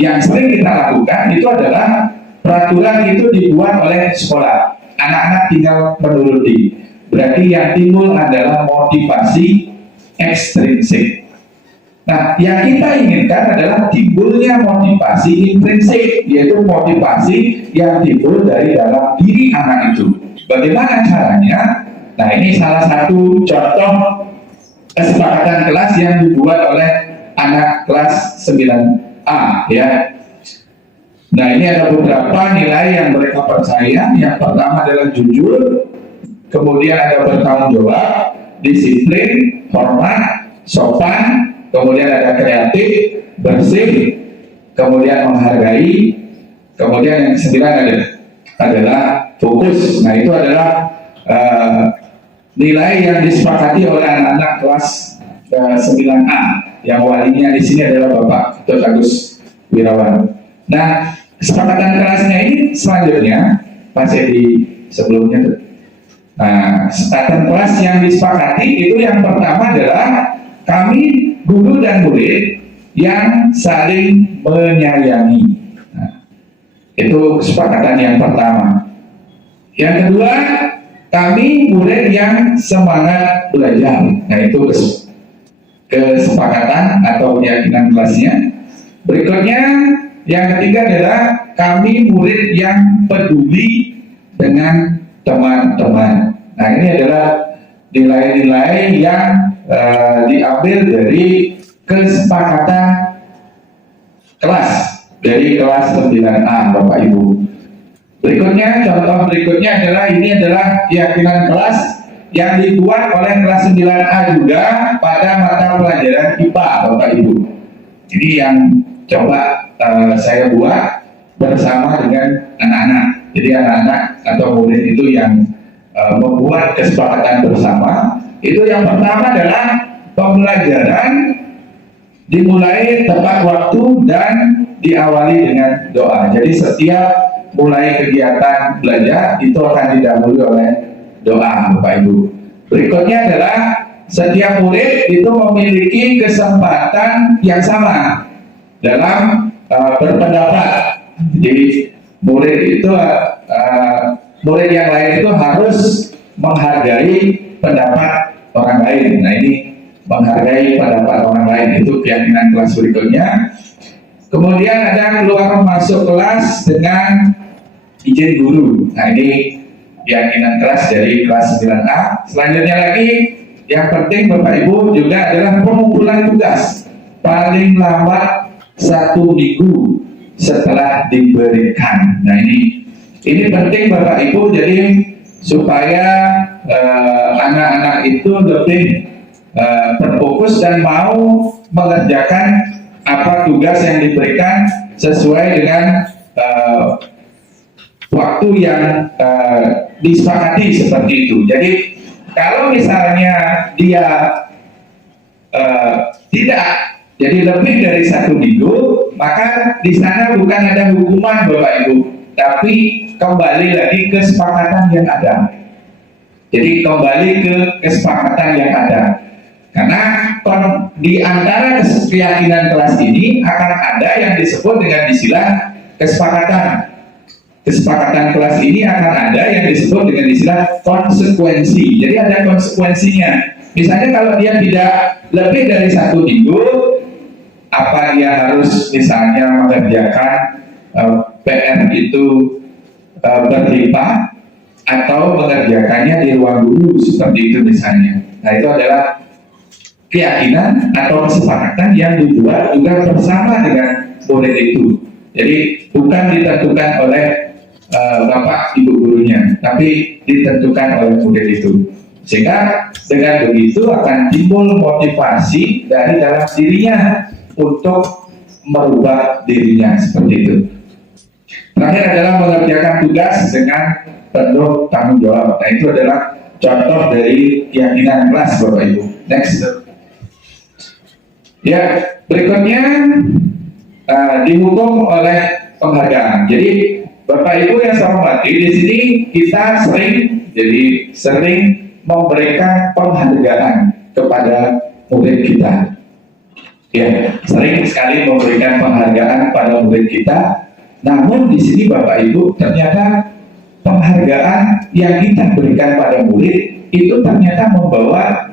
yang sering kita lakukan itu adalah peraturan itu dibuat oleh sekolah, anak-anak tinggal menuruti. Berarti yang timbul adalah motivasi ekstrinsik. Nah, yang kita inginkan adalah timbulnya motivasi intrinsik, yaitu motivasi yang timbul dari dalam diri anak itu. Bagaimana caranya? Nah, ini salah satu contoh kesepakatan kelas yang dibuat oleh anak kelas 9A, ya. Nah, ini ada beberapa nilai yang mereka percaya. Yang pertama adalah jujur, kemudian ada bertanggung jawab, disiplin, hormat, sopan, kemudian ada kreatif, bersih, kemudian menghargai, kemudian yang 9 adalah fokus. Nah, itu adalah nilai yang disepakati oleh anak-anak kelas 9A, yang walinya di sini adalah Bapak Dr. Agus Wirawan. Nah, kesepakatan kelasnya ini selanjutnya, Pak Edi sebelumnya. Nah, kesepakatan kelas yang disepakati itu yang pertama adalah kami guru dan murid yang saling menyayangi. Nah, itu kesepakatan yang pertama. Yang kedua, kami murid yang semangat belajar. Nah, itu kesepakatan atau keyakinan kelasnya. Berikutnya, yang ketiga adalah kami murid yang peduli dengan teman-teman. Nah, ini adalah nilai-nilai yang diambil dari kesepakatan kelas, dari kelas 9A, Bapak Ibu. Berikutnya, contoh berikutnya adalah, ini adalah keyakinan kelas yang dibuat oleh kelas 9A juga pada mata pelajaran IPA, Bapak Ibu. Ini yang coba saya buat bersama dengan anak-anak. Jadi anak-anak atau murid itu yang membuat kesepakatan bersama. Itu yang pertama adalah pembelajaran dimulai tepat waktu dan diawali dengan doa. Jadi setiap mulai kegiatan belajar itu akan didahului oleh doa, Bapak Ibu. Berikutnya adalah setiap murid itu memiliki kesempatan yang sama dalam berpendapat. Jadi murid itu murid yang lain itu harus menghargai pendapat orang lain. Nah, ini menghargai pendapat orang lain, itu keyakinan kelas berikutnya. Kemudian ada keluar masuk kelas dengan izin guru. Nah, ini keyakinan kelas dari kelas 9A. Selanjutnya lagi, yang penting Bapak Ibu juga adalah pengumpulan tugas paling lambat 1 minggu setelah diberikan. Nah, ini penting Bapak Ibu, jadi supaya anak-anak itu lebih berfokus dan mau mengerjakan apa tugas yang diberikan sesuai dengan waktu yang disepakati seperti itu. Jadi kalau misalnya dia tidak, jadi lebih dari 1 minggu, maka di sana bukan ada hukuman Bapak Ibu, tapi kembali lagi ke kesepakatan yang ada. Jadi kembali ke kesepakatan yang ada. Karena di antara keyakinan kelas ini akan ada yang disebut dengan istilah kesepakatan kelas ini akan ada yang disebut dengan istilah konsekuensi. Jadi ada konsekuensinya. Misalnya kalau dia tidak lebih dari 1 minggu, apa dia harus misalnya mengerjakan PR itu berlimpah atau mengerjakannya di ruang guru seperti itu misalnya. Nah itu adalah keyakinan atau kesepakatan yang dibuat juga bersama dengan murid itu. Jadi bukan ditentukan oleh bapak ibu gurunya, tapi ditentukan oleh murid itu. Sehingga dengan begitu akan timbul motivasi dari dalam dirinya untuk merubah dirinya seperti itu. Terakhir adalah mengerjakan tugas dengan penuh tanggung jawab. Nah itu adalah contoh dari keyakinan kelas Bapak Ibu. Next. Ya, berikutnya dihukum oleh penghargaan. Jadi Bapak Ibu yang saya hormati, di sini kita sering memberikan penghargaan kepada murid kita. Ya, sering sekali memberikan penghargaan pada murid kita. Namun di sini Bapak Ibu ternyata penghargaan yang kita berikan pada murid itu ternyata membawa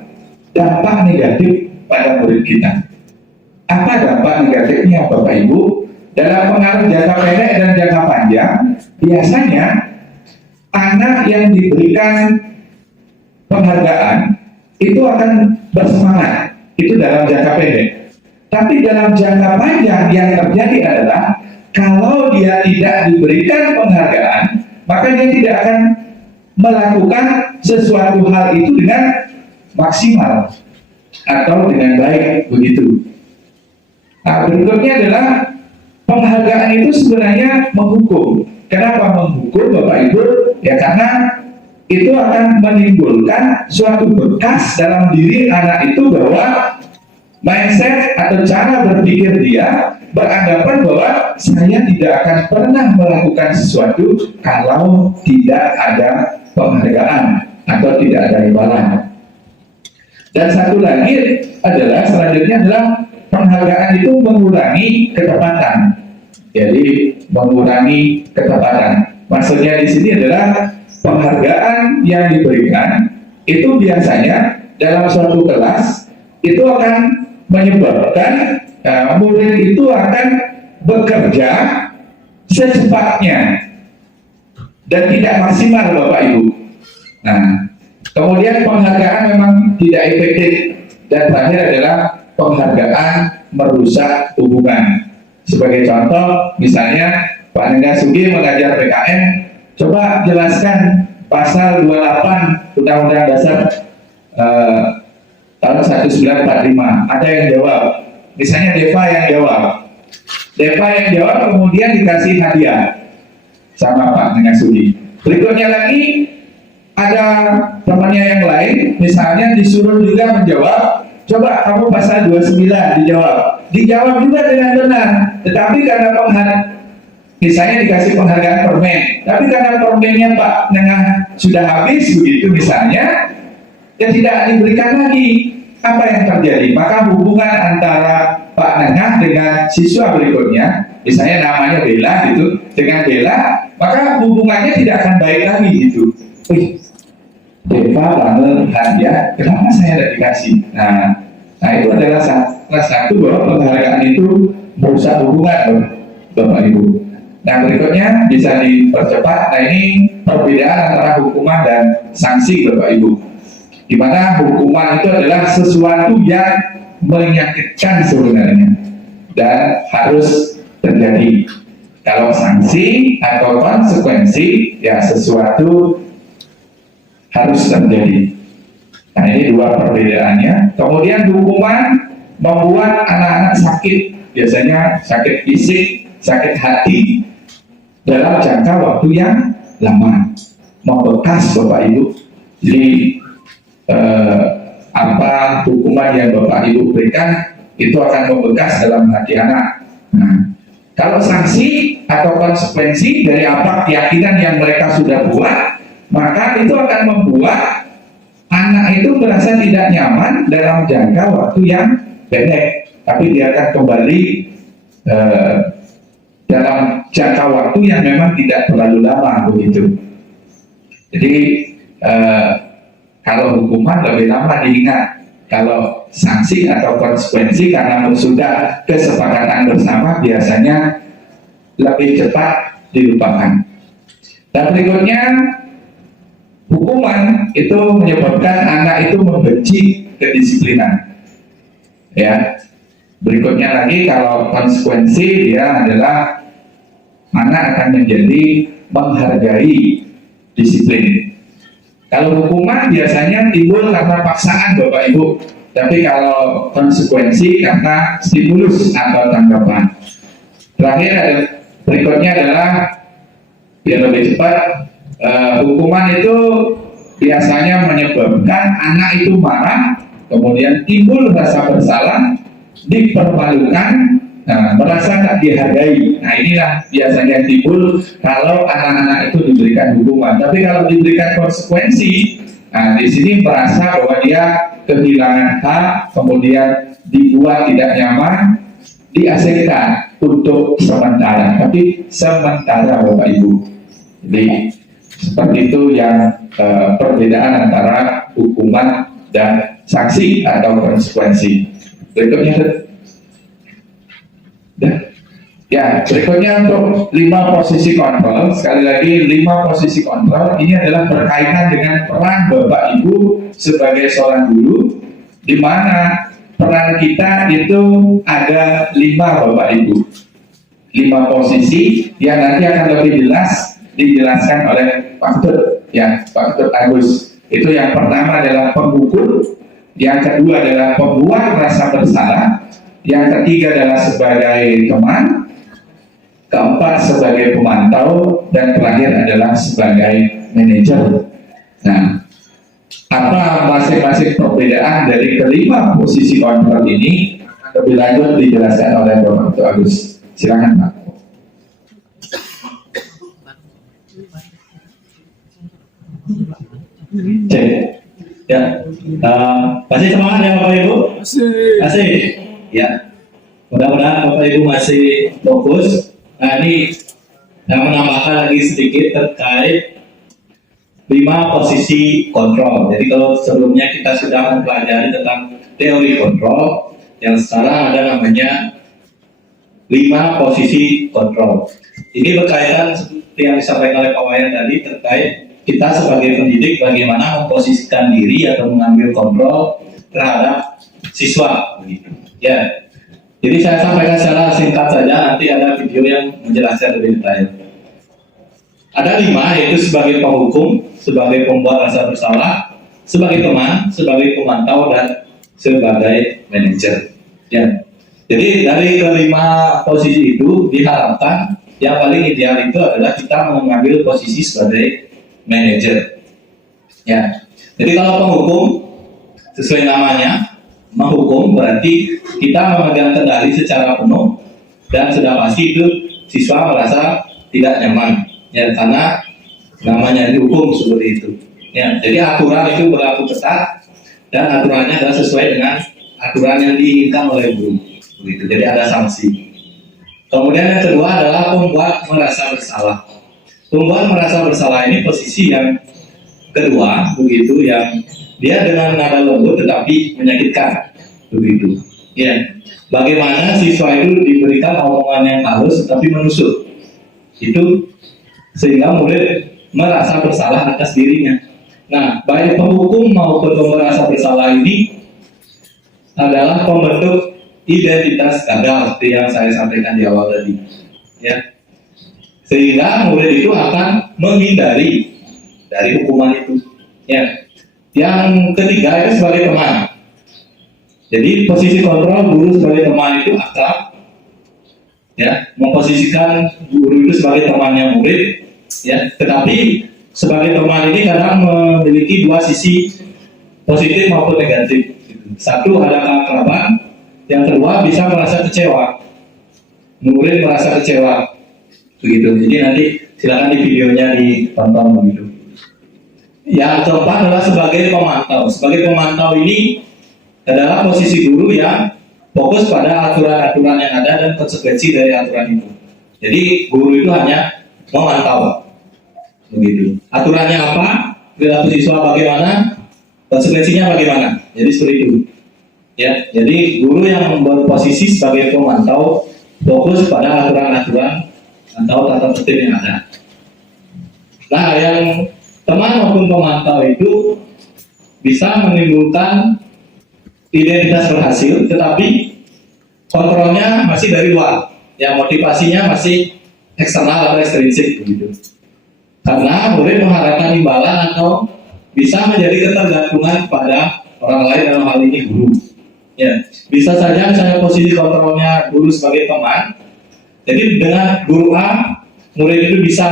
dampak negatif pada murid kita. Apa dampak negatifnya Bapak Ibu? Dalam pengaruh jangka pendek dan jangka panjang, biasanya anak yang diberikan penghargaan itu akan bersemangat. Itu dalam jangka pendek. Tapi dalam jangka panjang yang terjadi adalah kalau dia tidak diberikan penghargaan, maka dia tidak akan melakukan sesuatu hal itu dengan maksimal atau dengan baik begitu. Nah, berikutnya adalah penghargaan itu sebenarnya menghukum. Kenapa menghukum Bapak Ibu? Ya karena itu akan menimbulkan suatu bekas dalam diri anak itu bahwa mindset atau cara berpikir dia beranggapan bahwa saya tidak akan pernah melakukan sesuatu kalau tidak ada penghargaan atau tidak ada imbalan. Dan satu lagi adalah selanjutnya adalah penghargaan itu mengurangi ketepatan. Jadi mengurangi ketepatan. Maksudnya di sini adalah penghargaan yang diberikan itu biasanya dalam suatu kelas itu akan menyebabkan murid itu akan bekerja secepatnya dan tidak maksimal Bapak Ibu. Nah, kemudian penghargaan memang tidak efektif dan terakhir adalah penghargaan merusak hubungan. Sebagai contoh, misalnya Pak Negasugi mengajar PKN, coba jelaskan pasal 28 Undang-Undang Dasar tahun 1945. Ada yang jawab, misalnya Deva yang jawab, kemudian dikasih hadiah sama Pak Negasugi. Berikutnya lagi ada temannya yang lain, misalnya disuruh juga menjawab, coba kamu pasal 29 dijawab juga dengan benar, tetapi karena misalnya dikasih penghargaan permen, tapi karena permennya Pak Nengah sudah habis begitu misalnya, ya tidak diberikan lagi. Apa yang terjadi? Maka hubungan antara Pak Nengah dengan siswa berikutnya, misalnya namanya Bella gitu, dengan Bella, maka hubungannya tidak akan baik lagi gitu. Deva bangun hadiah, kenapa saya tidak dikasih? Nah itu adalah salah satu bahwa penghargaan itu merusak hubungan Bapak Ibu. Nah berikutnya bisa dipercepat. Nah ini perbedaan antara hukuman dan sanksi Bapak Ibu. Di mana hukuman itu adalah sesuatu yang menyakitkan sebenarnya dan harus terjadi. Kalau sanksi atau konsekuensi ya sesuatu harus terjadi. Nah ini dua perbedaannya. Kemudian hukuman membuat anak-anak sakit, biasanya sakit fisik, sakit hati dalam jangka waktu yang lama, membekas Bapak Ibu. Jadi apa hukuman yang Bapak Ibu berikan itu akan membekas dalam hati anak. Nah, kalau sanksi atau konsekuensi dari apa keyakinan yang mereka sudah buat, maka itu akan membuat anak itu merasa tidak nyaman dalam jangka waktu yang pendek, tapi dia akan kembali dalam jangka waktu yang memang tidak terlalu lama begitu. Jadi kalau hukuman lebih lama diingat, kalau sanksi atau konsekuensi karena sudah kesepakatan bersama biasanya lebih cepat dilupakan. Dan berikutnya, hukuman itu menyebabkan anak itu membenci kedisiplinan. Ya, berikutnya lagi kalau konsekuensi dia adalah anak akan menjadi menghargai disiplin. Kalau hukuman biasanya timbul karena paksaan Bapak Ibu, tapi kalau konsekuensi karena stimulus atau tanggapan. Terakhir berikutnya adalah biar lebih cepat, hukuman itu biasanya menyebabkan anak itu marah, kemudian timbul rasa bersalah, dipermalukan, merasa tak dihargai. Nah inilah biasanya timbul kalau anak-anak itu diberikan hukuman. Tapi kalau diberikan konsekuensi, nah di sini merasa bahwa dia kehilangan hak, kemudian dibuat tidak nyaman, diasingkan untuk sementara. Tapi sementara Bapak Ibu. Jadi seperti itu yang perbedaan antara hukuman dan sanksi atau konsekuensi. Berikutnya. Ya, berikutnya untuk 5 posisi kontrol. Sekali lagi 5 posisi kontrol ini adalah berkaitan dengan peran Bapak Ibu sebagai seorang guru, di mana peran kita itu ada 5 Bapak Ibu. 5 posisi yang nanti akan lebih jelas dijelaskan oleh Pak Ketut, ya, Pak Ketut Agus. Itu yang pertama adalah penghukum, yang kedua adalah pembuat rasa bersalah, yang ketiga adalah sebagai teman, keempat sebagai pemantau, dan terakhir adalah sebagai manajer. Nah, apa masing-masing perbedaan dari kelima posisi kontrol ini lebih lanjut dijelaskan oleh Bapak Ketut Agus. Silakan Pak. Cek. Ya, masih semangat ya Bapak Ibu? Masih. Ya, mudah-mudahan Bapak Ibu masih fokus. Nah ini saya menambahkan lagi sedikit terkait 5 posisi kontrol. Jadi kalau sebelumnya kita sudah mempelajari tentang teori kontrol, yang sekarang ada namanya 5 posisi kontrol. Ini berkaitan seperti yang disampaikan oleh Pak Wayan tadi terkait kita sebagai pendidik bagaimana memposisikan diri atau mengambil kontrol terhadap siswa, begitu. Ya. Jadi saya sampaikan secara singkat saja, nanti ada video yang menjelaskan lebih detail. Ada 5, yaitu sebagai penghukum, sebagai pembuat rasa bersalah, sebagai teman, sebagai pemantau, dan sebagai manajer. Ya. Jadi dari kelima posisi itu diharapkan yang paling ideal itu adalah kita mengambil posisi sebagai manajer. Ya. Jadi kalau penghukum sesuai namanya, menghukum berarti kita memegang kendali secara penuh dan sudah pasti itu siswa merasa tidak nyaman, ya, karena namanya dihukum seperti itu. Ya, jadi aturan itu berlaku ketat dan aturannya adalah sesuai dengan aturan yang diinginkan oleh guru. Begitu. Jadi ada sanksi. Kemudian yang kedua adalah pembuat merasa bersalah. Pembuat merasa bersalah ini posisi yang kedua, begitu, yang dia dengan nada lembut tetapi menyakitkan, begitu. Ya, bagaimana siswa itu diberikan omongan yang halus tetapi menusuk, itu sehingga murid merasa bersalah atas dirinya. Nah, baik penghukum maupun merasa bersalah ini adalah pembentuk identitas gagal seperti yang saya sampaikan di awal tadi. Ya, sehingga murid itu akan menghindari dari hukuman itu. Ya. Yang ketiga itu sebagai teman. Jadi posisi kontrol guru sebagai teman itu akrab, ya, memposisikan guru itu sebagai temannya murid, ya. Tetapi sebagai teman ini kadang memiliki 2 sisi, positif maupun negatif. Satu ada keakraban, yang kedua bisa merasa kecewa. Murid merasa kecewa, begitu. Jadi nanti silakan di videonya ditonton begitu. Yang keempat adalah sebagai pemantau. Sebagai pemantau ini adalah posisi guru yang fokus pada aturan-aturan yang ada dan konsekuensi dari aturan itu. Jadi guru itu hanya memantau, begitu. Aturannya apa, perilaku siswa bagaimana, konsekuensinya bagaimana. Jadi seperti itu. Ya, jadi guru yang berposisi sebagai pemantau fokus pada aturan-aturan atau tata tertib yang ada. Nah, yang teman maupun pemantau itu bisa menimbulkan identitas berhasil, tetapi kontrolnya masih dari luar. Ya, motivasinya masih eksternal atau ekstrinsik begitu. Karena murid mengharapkan imbalan atau bisa menjadi ketergantungan pada orang lain, dalam hal ini guru. Ya, bisa saja misalnya posisi kontrolnya guru sebagai teman. Jadi dengan guru A, murid itu bisa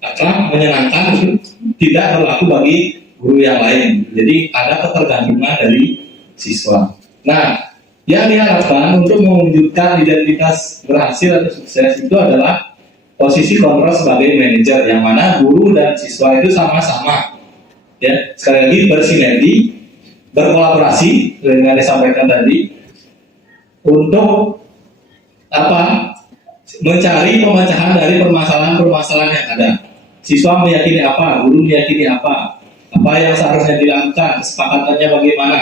akrab, menyenangkan, itu tidak berlaku bagi guru yang lain. Jadi ada ketergantungan dari siswa. Nah, yang diharapkan untuk mewujudkan identitas berhasil atau sukses itu adalah posisi kontrol sebagai manajer, yang mana guru dan siswa itu sama-sama, ya, sekali lagi bersinergi, berkolaborasi dengan yang disampaikan tadi untuk apa? Mencari pemecahan dari permasalahan-permasalahan yang ada. Siswa meyakini apa, guru meyakini apa yang seharusnya dilakukan, kesepakatannya bagaimana,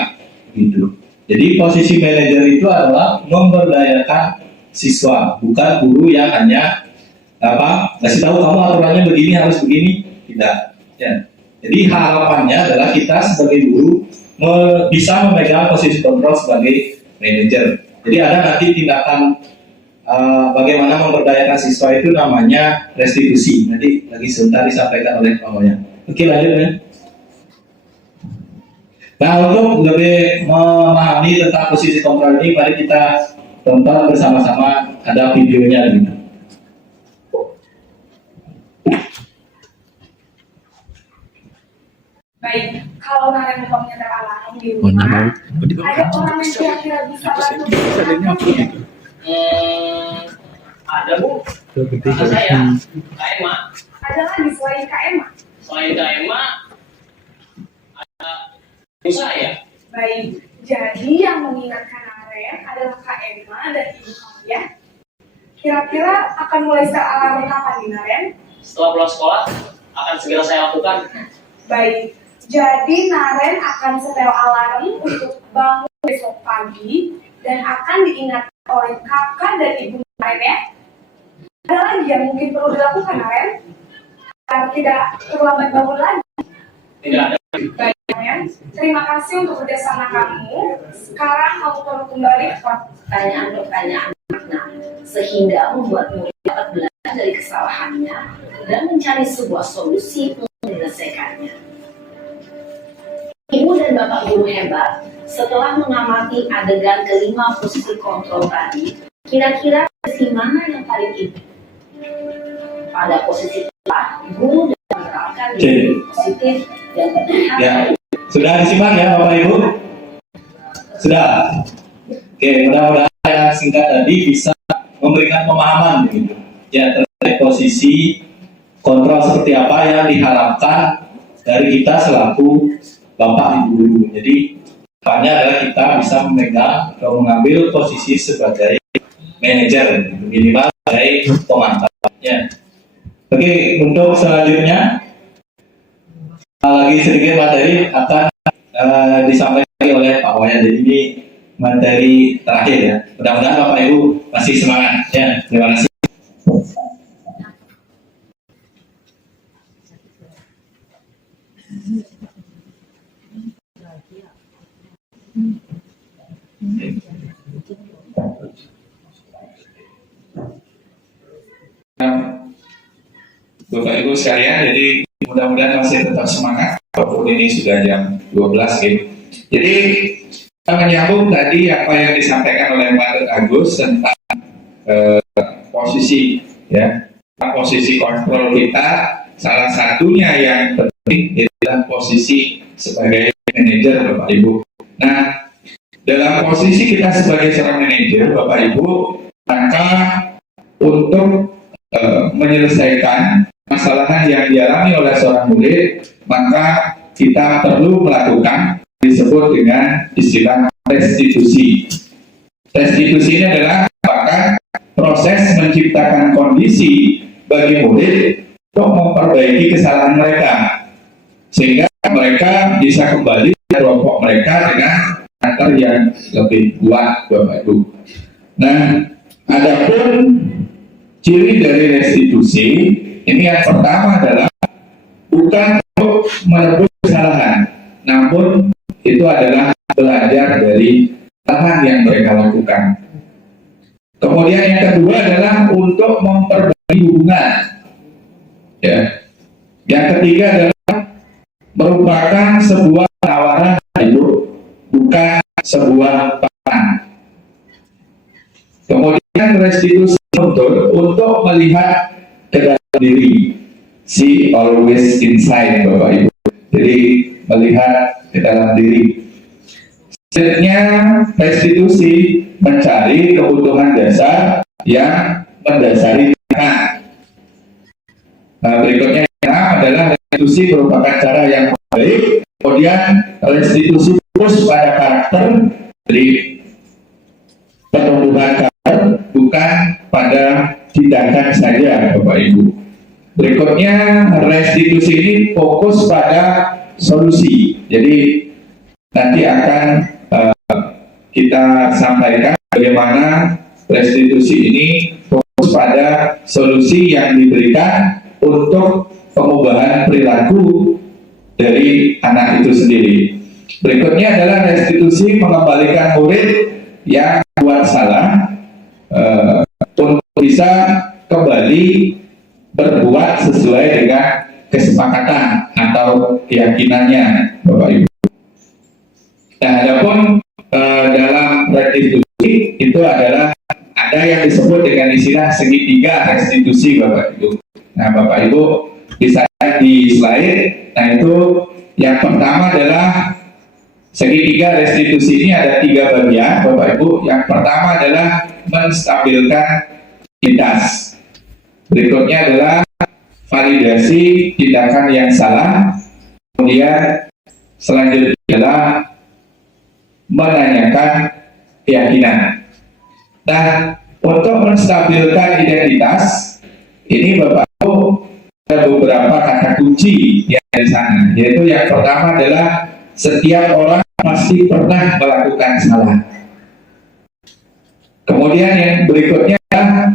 gitu. Jadi posisi manajer itu adalah memberdayakan siswa, bukan guru yang hanya kasih tahu kamu aturannya begini, harus begini, tidak. Ya. Jadi harapannya adalah kita sebagai guru bisa memegang posisi kontrol sebagai manajer. Jadi ada nanti tindakan bagaimana memberdayakan siswa itu namanya restitusi. Nanti lagi sebentar disampaikan oleh Pak Moya. Oke, lanjut ya. Nah, untuk lebih memahami tentang posisi kontrol ini, mari kita tonton bersama-sama, ada videonya gitu. Baik, kalau Naren uangnya terlarang di rumah, ada orang yang kira-kira bisa bantu Ada Bu. Ada saya. Kak Emma. ada lagi selain Kak Emma. Selain Kak Emma, ada ibu saya. Baik, jadi yang mengingatkan Naren adalah Kak Emma dan Ibu Kavia. Kira-kira akan mulai alarm kapan nih Naren? Setelah pulang sekolah, akan segera saya lakukan. Baik, jadi Naren akan setel alarm untuk bangun besok pagi dan akan diingatkan oleh kakak dan ibu Naren ya. Ada lagi yang mungkin perlu dilakukan Naren? Agar tidak terlambat bangun lagi. Tidak ada. Baik, Naren. Terima kasih untuk kerjasama kamu. Sekarang kamu perlu kembali ke Pertanyaan-pertanyaan makna sehingga membuat murid dapat belajar dari kesalahannya dan mencari sebuah solusi untuk menyelesaikannya. Ibu dan Bapak guru hebat, setelah mengamati adegan kelima posisi kontrol tadi, kira-kira posisi mana yang paling inti? Pada posisi telah, guru dan menerapkan nilai positif dan benar. Ya, sudah disimak ya Bapak Ibu? Sudah. Oke, mudah-mudahan yang singkat tadi bisa memberikan pemahaman begitu. Ya, terkait posisi kontrol seperti apa yang diharapkan dari kita selaku Bapak Ibu guru. Jadi harapannya adalah kita bisa memegang atau mengambil posisi sebagai manajer, gitu. Minimal sebagai pemantau. Ya. Oke, untuk selanjutnya lagi sedikit materi akan disampaikan oleh Pak Wayan. Jadi ini materi terakhir ya. Mudah-mudahan Bapak Ibu masih semangat. Ya, terima kasih. Bapak Ibu sekalian, jadi mudah-mudahan masih tetap semangat walaupun ini sudah jam 12 gitu. Jadi menyambung tadi apa yang disampaikan oleh Pak Agus tentang posisi ya, posisi kontrol kita, salah satunya yang penting adalah posisi sebagai manajer Bapak Ibu. Nah, dalam posisi kita sebagai seorang manajer Bapak Ibu, maka untuk menyelesaikan masalah yang dialami oleh seorang murid, maka kita perlu melakukan disebut dengan istilah restitusi. Restitusi ini adalah apakah proses menciptakan kondisi bagi murid untuk memperbaiki kesalahan mereka, sehingga mereka bisa kembali ke kelompok mereka dengan karakter yang lebih kuat, Bapak Ibu. Nah, adapun ciri dari restitusi ini yang pertama adalah bukan untuk menebus kesalahan, namun itu adalah belajar dari kesalahan yang mereka lakukan. Kemudian yang kedua adalah untuk memperbaiki hubungan. Ya. Yang ketiga adalah merupakan sebuah tawaran hidup, bukan sebuah paksaan. Kemudian restitusi untuk melihat ke dalam diri, see always inside, Bapak Ibu. Jadi melihat ke dalam diri. Selanjutnya restitusi mencari kebutuhan dasar yang mendasari Tuhan. Nah, berikutnya yang keenam adalah restitusi merupakan cara yang baik. Kemudian restitusi fokus pada karakter, dari pertumbuhan karakter, bukan pada tindakan saja, Bapak Ibu. Berikutnya restitusi ini fokus pada solusi. Jadi nanti akan kita sampaikan bagaimana restitusi ini fokus pada solusi yang diberikan untuk pengubahan perilaku dari anak itu sendiri. Berikutnya adalah restitusi mengembalikan murid yang buat salah untuk bisa kembali berbuat sesuai dengan kesepakatan atau keyakinannya, Bapak Ibu. Nah, adapun dalam restitusi itu adalah ada yang disebut dengan istilah segitiga restitusi, Bapak Ibu. Nah, Bapak Ibu bisa lihat di slide. Nah, itu yang pertama adalah segitiga restitusi ini ada 3 bagian, Bapak Ibu. Yang pertama adalah menstabilkan identitas. Berikutnya adalah validasi tindakan yang salah. Kemudian selanjutnya adalah menanyakan keyakinan. Nah, untuk menstabilkan identitas ini Bapak Ibu ada beberapa kata kunci yang di sana, yaitu yang pertama adalah setiap orang pasti pernah melakukan salah. Kemudian yang berikutnya,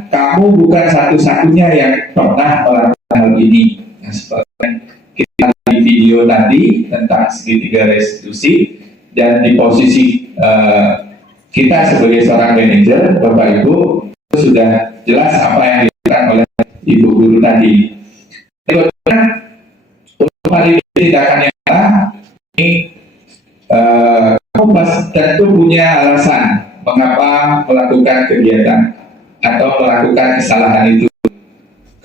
kamu bukan satu-satunya yang pernah melakukan hal ini. Nah, seperti yang kita di video tadi tentang segitiga restitusi, dan di posisi kita sebagai seorang manajer, Bapak Ibu, itu sudah jelas apa yang dilakukan oleh Ibu Guru tadi. Berikutnya, untuk validasi tindakan yang salah, ini kamu tentu punya alasan mengapa melakukan kegiatan atau melakukan kesalahan itu.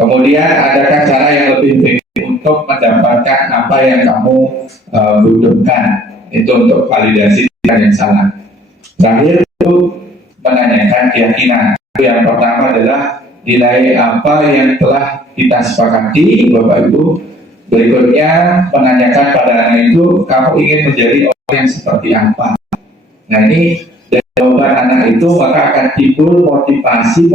Kemudian adakah cara yang lebih baik untuk mendapatkan apa yang kamu butuhkan, itu untuk validasi yang salah. Terakhir itu menanyakan keyakinan. Yang pertama adalah nilai apa yang telah kita sepakati, Bapak Ibu. Berikutnya menanyakan pada anak itu, kamu ingin menjadi orang yang seperti apa. Nah, ini dari jawaban anak itu maka akan timbul motivasi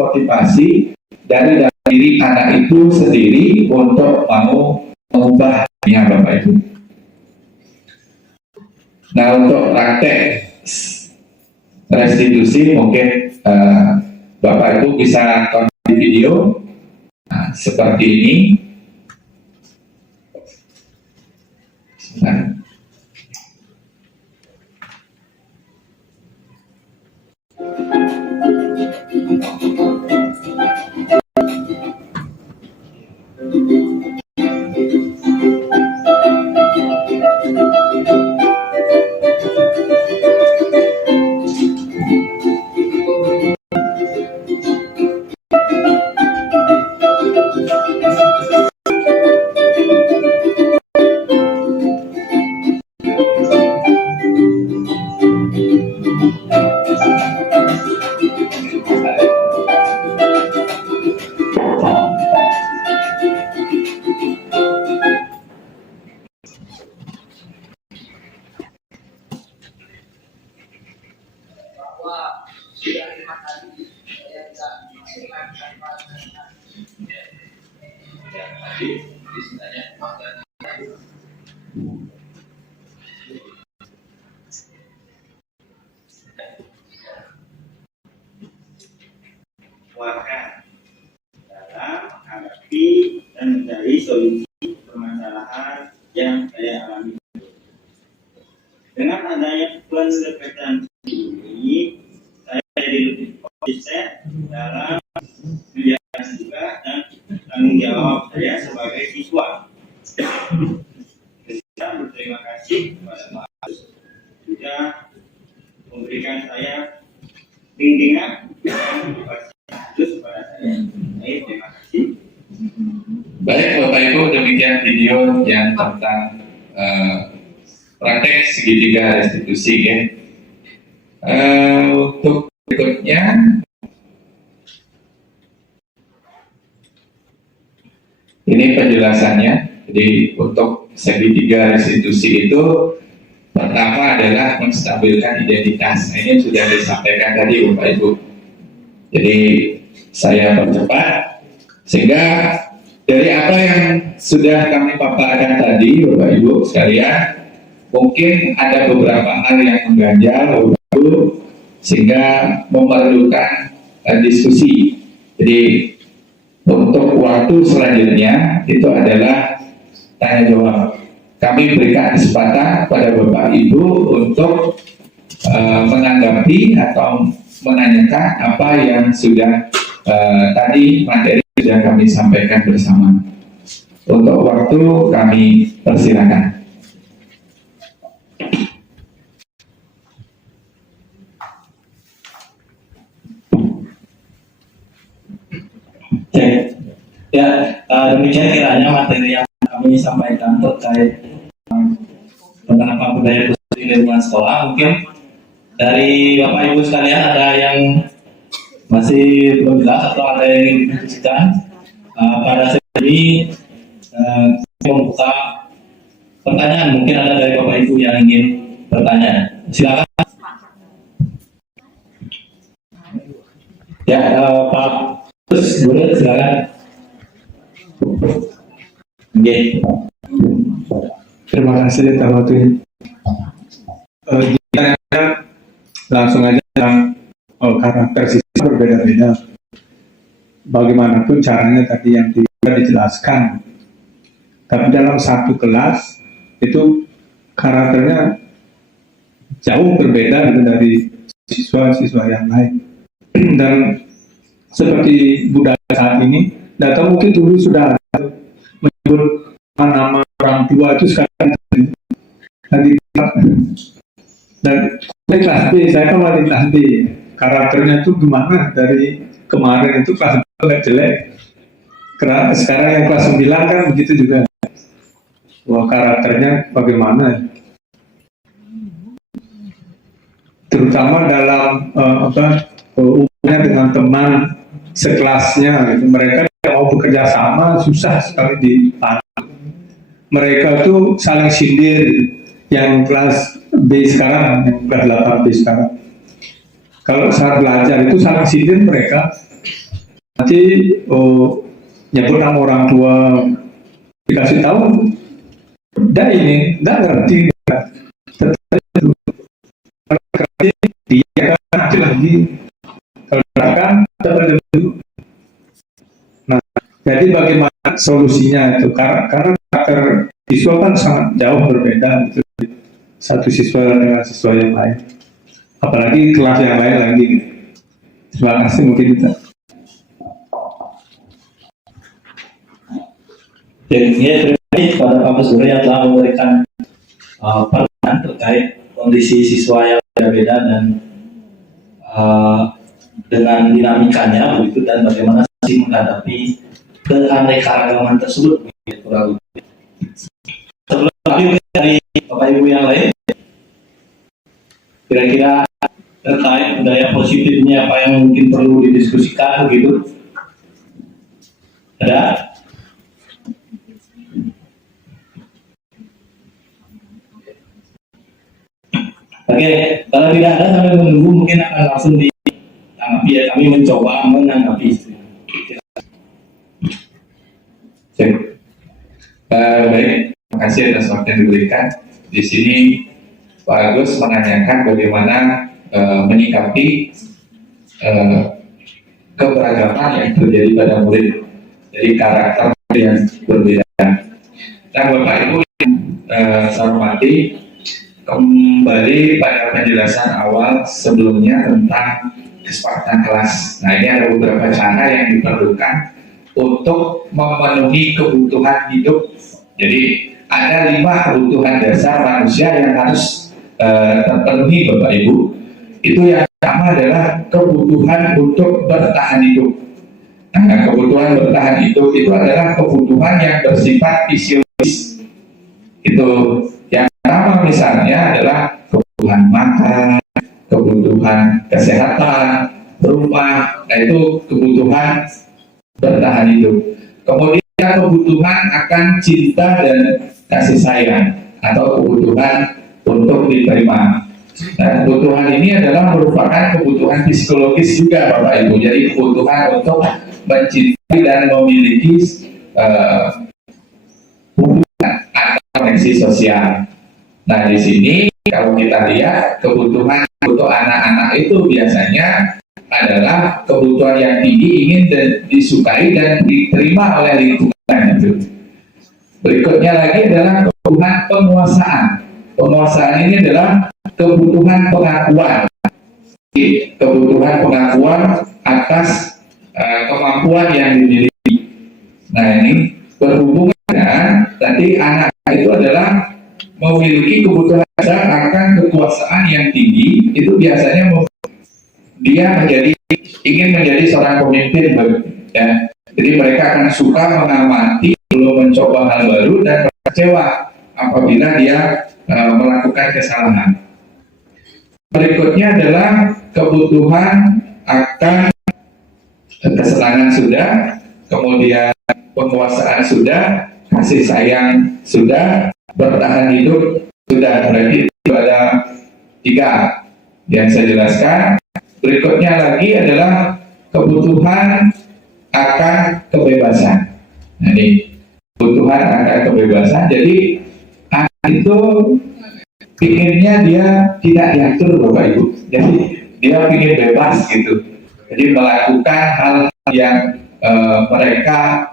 dari dalam diri anak itu sendiri untuk mau mengubahnya, Bapak Ibu. Nah, untuk praktek restitusi mungkin Bapak Ibu bisa tonton di video seperti ini. Nah. warga dalam menghadapi dan mencari solusi permasalahan yang saya alami. Dengan adanya pendekatan ini, saya jadi lebih konsisten dalam menjalankan juga dan tanggung jawab saya sebagai siswa. Saya berterima kasih kepada Pak Agus sudah memberikan saya bimbingan dan Terus kepada saya. Baik, terima kasih. Baik Bapak Ibu, demikian video yang tentang praktek segitiga restitusi ya. Untuk berikutnya, ini penjelasannya. Jadi untuk segitiga restitusi itu pertama adalah menstabilkan identitas. Nah, ini sudah disampaikan tadi Bapak Ibu. Jadi saya percepat sehingga dari apa yang sudah kami paparkan tadi Bapak Ibu sekalian, mungkin ada beberapa hal yang mengganjal Bapak Ibu sehingga memerlukan diskusi. Jadi untuk waktu selanjutnya itu adalah tanya jawab. Kami berikan kesempatan pada Bapak Ibu untuk menanggapi atau menanyakan apa yang sudah tadi materi sudah kami sampaikan bersama. Untuk waktu kami persilakan. Ya, demikian kiranya materi yang kami sampaikan terkait penerapan budaya positif di lingkungan sekolah. Mungkin dari Bapak Ibu sekalian ada yang masih belum jelas atau ada yang ingin didiskusikan. Pada saat ini membuka pertanyaan. Mungkin ada dari Bapak Ibu yang ingin bertanya. Silakan. Ya, Pak Terus, boleh silakan. Oke. Terima kasih atas waktunya. Langsung aja karakter siswa berbeda-beda. Bagaimanapun caranya tadi yang dijelaskan. Tapi dalam satu kelas itu karakternya jauh berbeda dari siswa-siswa yang lain. Dan seperti budaya saat ini, data mungkin dulu sudah ada menyebut nama orang tua itu sekarang dan kelas B, saya kan wali kelas B, karakternya itu gimana dari kemarin itu kelas B agak jelek, sekarang yang kelas 9 kan begitu juga. Wah, karakternya bagaimana? Terutama dalam hubungannya dengan teman sekelasnya, gitu. Mereka mau bekerja sama susah sekali dipahami. Mereka tuh saling sindir, yang kelas B sekarang, yang kelas 8 B sekarang. Kalau saat belajar itu saling sindir mereka. Nanti nyebut nama orang tua, dikasih tahu, dah ini, dah ngerti. Dia kan lagi, kalau belakang, nah, jadi bagaimana solusinya itu? Karena karakter siswa kan sangat jauh berbeda gitu. Satu siswa dengan siswa yang lain, apalagi kelas yang lain lagi. Terima kasih mungkin kita. Ya, terima kasih kepada Pak Guru yang telah memberikan pandangan terkait kondisi siswa yang berbeda dan dengan dinamikanya begitu dan bagaimana sih menghadapi keanekaragaman tersebut. Sebelum lanjut dari Bapak Ibu yang lain, kira-kira terkait budaya positifnya apa yang mungkin perlu didiskusikan begitu? Ada? Oke, kalau tidak ada sambil menunggu mungkin akan langsung ditanggapi ya, kami mencoba menanggapi. Baik, terima kasih atas waktu yang diberikan. Di sini Pak Agus menanyakan bagaimana menyikapi keberagaman yang terjadi pada murid, jadi karakter yang berbeda. Dan Bapak Ibu yang saya hormati, kembali pada penjelasan awal sebelumnya tentang kesepakatan kelas. Nah, ini ada beberapa cara yang diperlukan untuk memenuhi kebutuhan hidup. Jadi ada 5 kebutuhan dasar manusia yang harus terpenuhi, Bapak Ibu. Itu yang pertama adalah kebutuhan untuk bertahan hidup. Nah, kebutuhan bertahan hidup itu adalah kebutuhan yang bersifat fisiologis. Itu yang pertama misalnya adalah kebutuhan makan, kebutuhan kesehatan, rumah, nah itu kebutuhan bertahan hidup. Kemudian kebutuhan akan cinta dan kasih sayang atau kebutuhan untuk diterima. Nah, kebutuhan ini adalah merupakan kebutuhan psikologis juga, Bapak Ibu. Jadi kebutuhan untuk mencintai dan memiliki hubungan atau koneksi sosial. Nah, di sini kalau kita lihat kebutuhan untuk anak-anak itu biasanya adalah kebutuhan yang tinggi, ingin dan disukai dan diterima oleh lingkungan itu. Berikutnya lagi adalah kebutuhan penguasaan. Penguasaan ini adalah kebutuhan pengakuan. Kebutuhan pengakuan atas kemampuan yang dimiliki. Nah, ini berhubungan dengan tadi anak itu adalah memiliki kebutuhan dasar akan kekuasaan yang tinggi. Itu biasanya dia ingin menjadi seorang pemimpin, ya. Jadi mereka akan suka mengamati, belum mencoba hal baru dan kecewa apabila dia melakukan kesalahan. Berikutnya adalah kebutuhan akan kesenangan sudah, kemudian penguasaan sudah, kasih sayang sudah, bertahan hidup sudah. Berarti itu ada 3 yang saya jelaskan. Berikutnya lagi adalah kebutuhan akan kebebasan. Nah, ini kebutuhan akan kebebasan. Jadi anak itu pinginnya dia tidak diatur, Bapak Ibu. Jadi dia ingin bebas gitu. Jadi melakukan hal yang mereka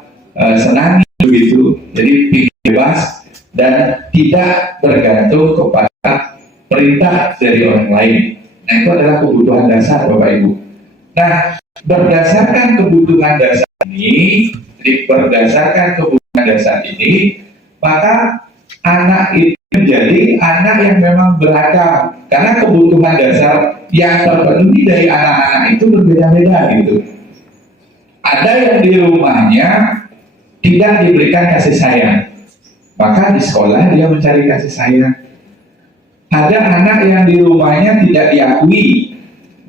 senangi begitu. Jadi ingin bebas dan tidak bergantung kepada perintah dari orang lain. Nah, itu adalah kebutuhan dasar, Bapak Ibu. Nah, berdasarkan kebutuhan dasar ini, maka anak itu menjadi anak yang memang beragam. Karena kebutuhan dasar yang terpenuhi dari anak-anak itu berbeda-beda gitu. Ada yang di rumahnya tidak diberikan kasih sayang, maka di sekolah dia mencari kasih sayang. Ada anak yang di rumahnya tidak diakui,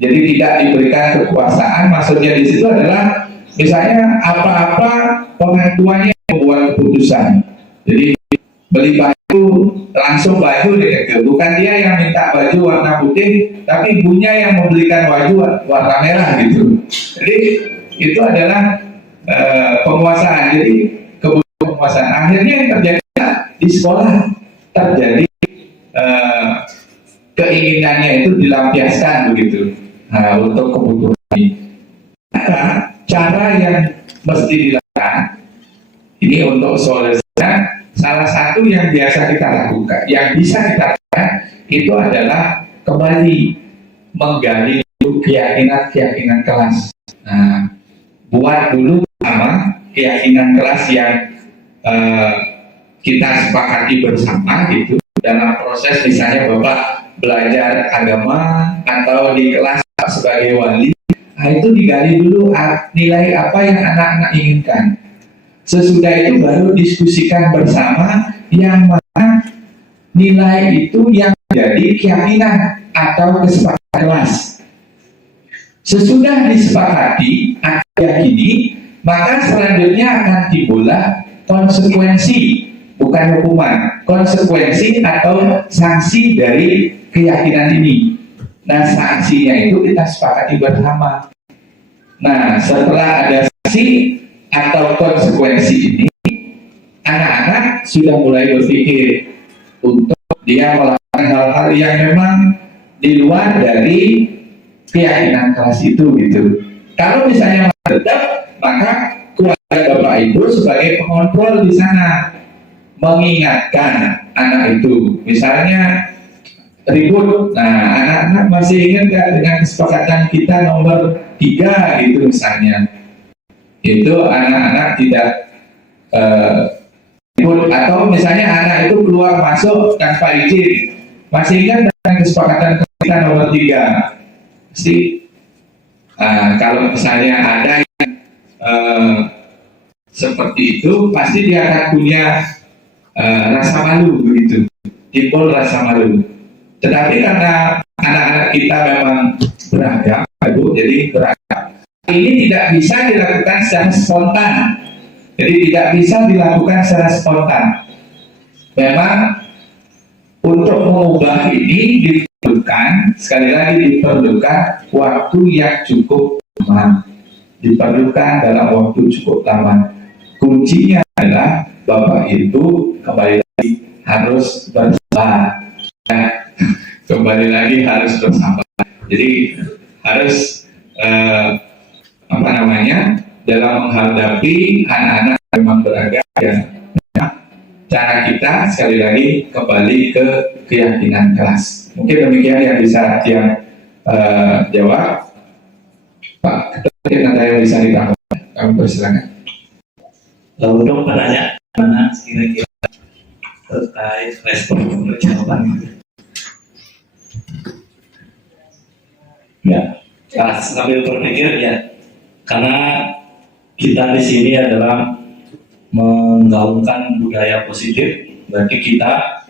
jadi tidak diberikan kekuasaan. Maksudnya di situ adalah misalnya apa-apa pengakuannya membuat keputusan. Jadi beli baju langsung baju deh, bukan dia yang minta baju warna putih, tapi ibunya yang membelikan baju warna merah gitu. Jadi itu adalah penguasaan. Jadi kebutuhan penguasaan. Akhirnya yang terjadi di sekolah terjadi keinginannya itu dilampiaskan begitu. Nah, untuk kebutuhan ini, cara yang mesti dilakukan ini untuk solusinya, salah satu yang biasa kita lakukan, yang bisa kita lakukan itu adalah kembali menggali keyakinan kelas. Nah, buat dulu sama keyakinan kelas yang kita sepakati bersama gitu. Dalam proses misalnya Bapak belajar agama atau di kelas sebagai wali, nah itu digali dulu nilai apa yang anak-anak inginkan. Sesudah itu baru diskusikan bersama yang mana nilai itu yang menjadi keyakinan atau kesepakatan kelas. Sesudah disepakati atau yakini, maka selanjutnya akan timbullah konsekuensi, bukan hukuman, konsekuensi atau sanksi dari keyakinan ini. Nah, sanksinya itu kita sepakati bersama. Nah, setelah ada sanksi atau konsekuensi ini, anak-anak sudah mulai berpikir untuk dia melakukan hal-hal yang memang di luar dari keyakinan kelas itu gitu. Kalau misalnya tetap, maka keluarga Bapak Ibu sebagai pengontrol di sana mengingatkan anak itu, misalnya ribut, nah anak-anak masih ingat nggak dengan kesepakatan kita nomor 3 gitu misalnya, itu anak-anak tidak ribut, atau misalnya anak itu keluar masuk tanpa izin, masih ingat dengan kesepakatan kita nomor 3, pasti kalau misalnya ada yang seperti itu, pasti dia akan punya rasa malu begitu, timbul rasa malu. Tetapi karena anak-anak kita memang beragam, Ibu, jadi beragam. Ini tidak bisa dilakukan secara spontan. Jadi tidak bisa dilakukan secara spontan. Memang untuk mengubah ini diperlukan, sekali lagi diperlukan waktu yang cukup lama. Diperlukan dalam waktu cukup lama. Kuncinya adalah Bapak itu kembali lagi harus bersabar. Kembali lagi harus bersabar. Jadi harus dalam menghadapi anak-anak yang memang beragam ya. Cara kita sekali lagi kembali ke keyakinan kelas. Mungkin demikian yang bisa jawab. Pak, mungkin ada yang bisa ditambahkan. Kami persilakan. Untuk penanya mana kira-kira terkait respon jawaban? Ya, sambil berpikir ya, karena kita di sini adalah menggaungkan budaya positif, berarti kita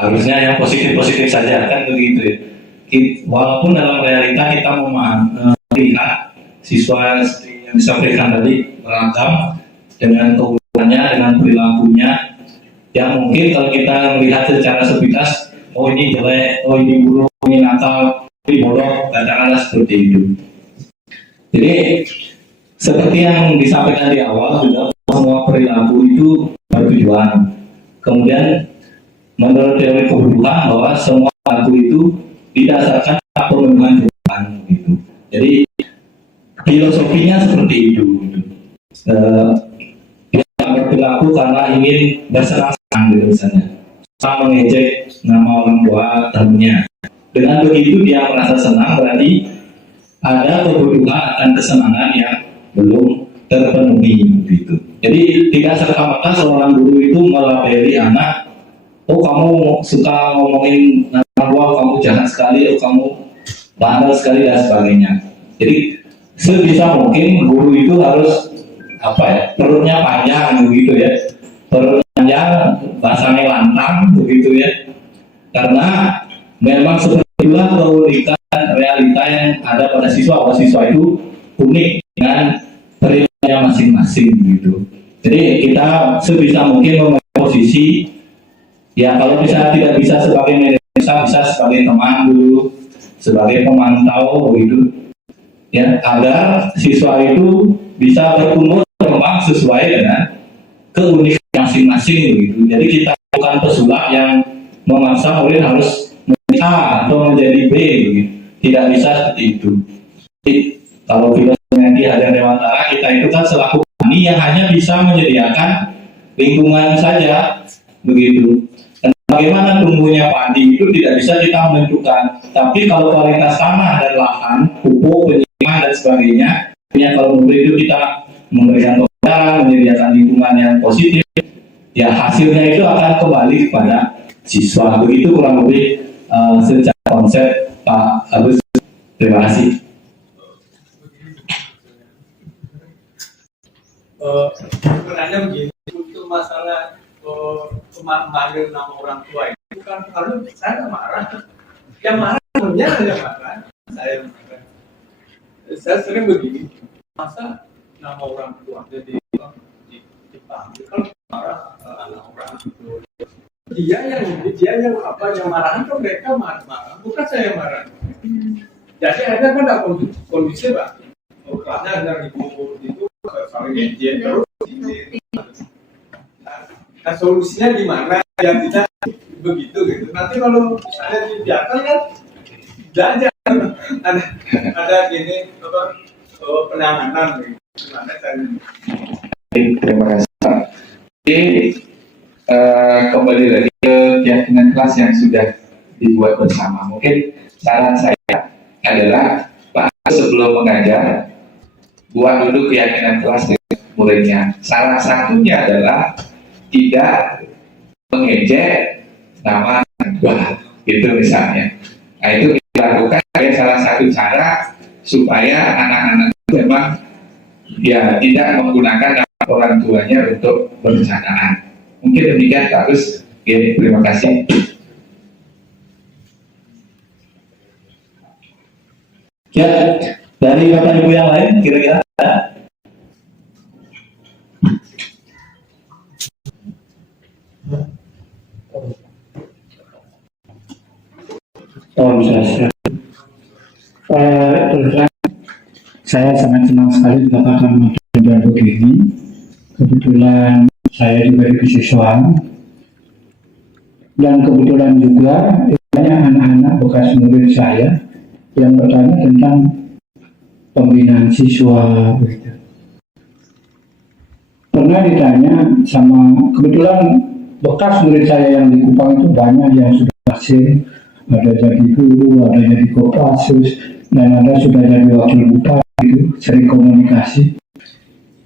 harusnya yang positif-positif saja kan begitu ya. Walaupun dalam realita kita melihat siswa yang disampaikan tadi beragam dengan kebutuhannya, dengan perilakunya, yang mungkin kalau kita melihat secara sepintas, oh ini jelek, oh ini buruk, ini nakal, ini bodoh, katakanlah seperti itu. Jadi seperti yang disampaikan di awal juga, semua perilaku itu bertujuan. Kemudian menurut teori kebutuhan bahwa semua perilaku itu didasarkan pemenuhan kebutuhan gitu. Jadi filosofinya seperti itu. Kita berperilaku karena ingin bersenang-senang gitu misalnya. Sama mengejek nama orang tua temannya. Dengan begitu dia merasa senang, berarti ada kebutuhan akan kesenangan yang belum terpenuhi gitu. Jadi tidak serta-merta seorang guru itu melabeli anak, oh kamu suka ngomongin nama tua, kamu jahat sekali, oh kamu bandel sekali dan sebagainya. Jadi sebisa mungkin guru itu harus perutnya panjang begitu ya, perutnya panjang, bahasanya lantang begitu ya, karena memang seperti itulah keunikan realita yang ada pada siswa, bahwa siswa itu unik dengan perilakunya masing-masing gitu. Jadi kita sebisa mungkin memiliki posisi ya, kalau misalnya tidak bisa sebagai manajer, bisa sebagai teman dulu, sebagai pemantau begitu ya, agar siswa itu bisa bertumbuh berkembang sesuai dengan keunikan masing-masing begitu. Jadi kita bukan pesulap yang memaksa murid harus menjadi A atau menjadi B begitu. Tidak bisa seperti itu. Jadi, kalau filosofinya di Hajar Dewantara, kita itu kan selaku petani yang hanya bisa menyediakan lingkungan saja begitu. Dan bagaimana tumbuhnya padi itu tidak bisa kita menentukan. Tapi kalau kualitas tanah dan lahan, pupuk, penyiraman dan sebagainya, kalau murid itu kita memberikan pembelajaran, menyediakan lingkungan yang positif, ya hasilnya itu akan kembali kepada siswa. Begitu kurang lebih secara konsep Pak Agus. Terima kasih. Sebenarnya begini, untuk masalah memanggil nama orang tua itu bukan kalau saya nggak marah, yang marah sebenarnya yang marah saya marah. Saya sering begini, masa nama orang tua jadi dipanggil, kalau marah anak orang itu dia yang marah itu mereka marah, bukan saya yang marah. Jadi ada kan ada kondisi Pak, karena ada ibu itu saling ngejek terus ini. Nah, Nah, solusinya gimana biar tidak begitu gitu. Nanti kalau misalnya dibiarkan kan jajan ada gini apa penanganan gitu. Gimana caranya? Terima kasih Pak. Jadi kembali lagi ke keyakinan kelas yang sudah dibuat bersama. Mungkin saran saya adalah Pak sebelum mengajar buat dulu keyakinan kelas dengan muridnya. Salah satunya adalah tidak mengejek nama dua, gitu misalnya. Nah itu dilakukan sebagai salah satu cara supaya anak-anak itu memang ya tidak menggunakan nama orang tuanya untuk perencanaan. Mungkin demikian Pak Gus. Terima kasih. Ya, dari Bapak Ibu yang lain kira-kira ada? Saya sangat senang sekali mendapatkan materi begini. Kebetulan saya juga di kesiswaan dan kebetulan juga banyak anak-anak bekas murid saya yang bertanya tentang pembinaan siswa. Pernah ditanya sama, kebetulan bekas murid saya yang di Kupang itu banyak yang sudah hasil, ada jadi guru, ada jadi kopassus, dan ada sudah jadi wakil bupati, sering komunikasi.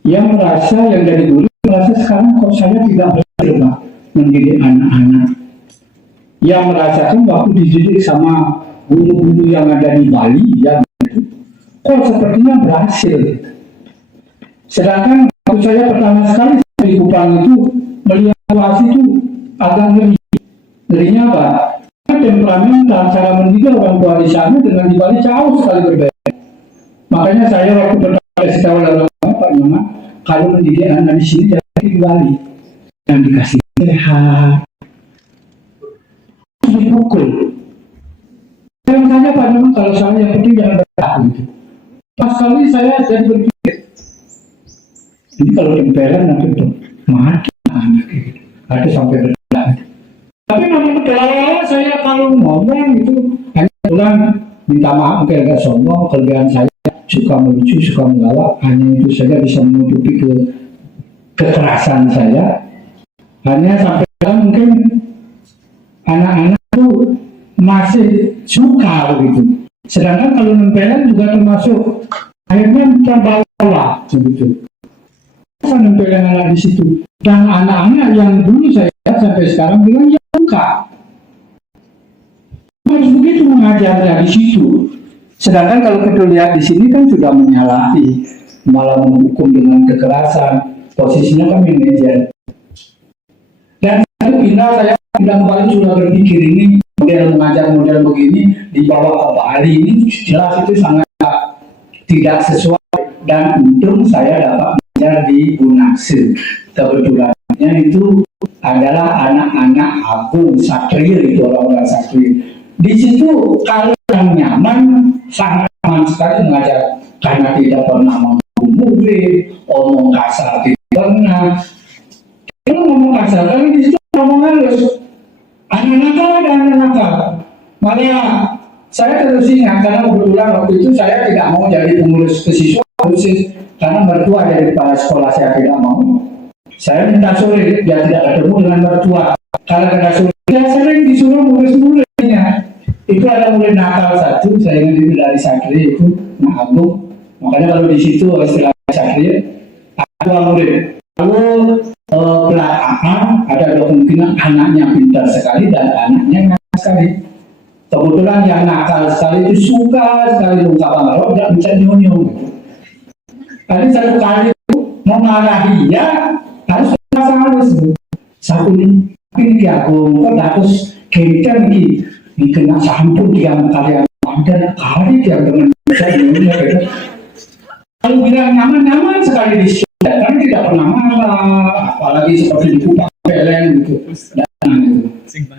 Yang merasa yang jadi guru merasa sekarang kok saya tidak berhasil Pak mendidik anak-anak. Yang merasakan waktu dididik sama guru-guru yang ada di Bali, ya, kok sepertinya berhasil. Sedangkan waktu saya pertama sekali di Kupang itu melihat situasi itu agak ngeri. Ngerinya apa? Temperamen dan cara mendidik orang tua di sana dengan di Bali jauh sekali berbeda. Makanya saya waktu pertama kasih tahu orang Pak Nyoman, kalau mendidik anak di sini jangan di Bali, yang dikasih sehat, dipukul. Yang tanya Pak Nyoman kalau saya yang penting jangan bertahan gitu. Pas kali saya jadi berpikir, ini kalau tempelan nanti tuh mati anak gitu, ada sampai bertahan. Tapi namun kalau saya kalau ngomong itu hanya pulang minta maaf mungkin agak sombong, kelebihan saya suka melucu, suka melawak, hanya itu saja bisa menutupi kekerasan saya. Hanya sampai mungkin anak-anak itu masih suka begitu. Sedangkan kalau nempelan juga termasuk akhirnya terbawa begitu. Saya nempelan anak di situ dan anak-anak yang dulu saya sampai sekarang bilang ya suka. Harus begitu mengajarnya di situ. Sedangkan kalau kita lihat di sini kan sudah menyalahi, malah menghukum dengan kekerasan. Posisinya kan manajer. Dan saya bilang kembali sudah berpikir ini model mengajar model begini dibawa ke Bali ini jelas itu sangat tidak sesuai. Dan untung saya dapat mengajar di Bunakse. Kebetulannya itu adalah anak-anak agung Satria, itu orang-orang Satria. Di situ kalau yang nyaman, sangat nyaman sekali mengajar karena tidak pernah membunuh murid, omong kasar tidak pernah. Kalau ngomong kasar, kan di situ ngomong halus. Anak nakal ada anak nakal. Malah saya terus ingat karena kebetulan waktu itu saya tidak mau jadi pengurus kesiswaan karena mertua dari kepala sekolah saya tidak mau. Saya minta sore biar tidak ketemu dengan mertua. Kalau tidak sore, saya sering disuruh murid-muridnya. Itu ada murid nakal satu, saya ingat itu dari Sakri itu, Nah Agung. Makanya kalau di situ istilah Sakri, ada dua murid. Kalau belakang ada kemungkinan anaknya pintar sekali dan anaknya nakal sekali. Kebetulan yang nakal sekali itu suka sekali ungkapan kalau tidak bisa nyonyong. Tadi satu kali memarahi ya harus halus. Satu ini aku kok harus kencang ini kena sampun tiang kalian ada kali tiang dengan saya. Kalau bilang nyaman sekali di sini, kan tidak pernah marah, apalagi seperti di Kupang PLN gitu. Dan itu.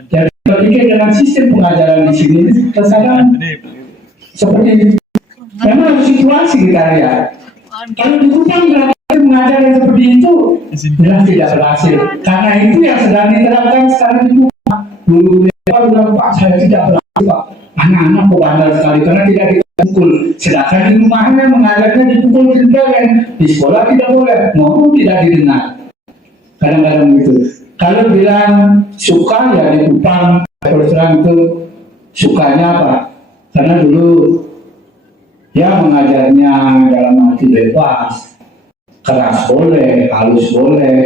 Jadi berpikir dengan sistem pengajaran di sini terkadang seperti memang situasi kita lihat. Kalau di Kupang mengajar yang seperti itu jelas tidak berhasil. Karena itu yang sedang diterapkan sekarang itu guru-guru bilang, Pak, saya tidak berhasil, Pak. Anak-anak kok bandel sekali karena tidak dipukul. Sedangkan di rumahnya mengajarnya dipukul jempol, di sekolah tidak boleh, maupun tidak didengar. Kadang-kadang gitu. Kalau bilang suka ya dikupang, terus terang itu sukanya apa? Karena dulu ya mengajarnya dalam arti bebas, keras boleh, halus boleh.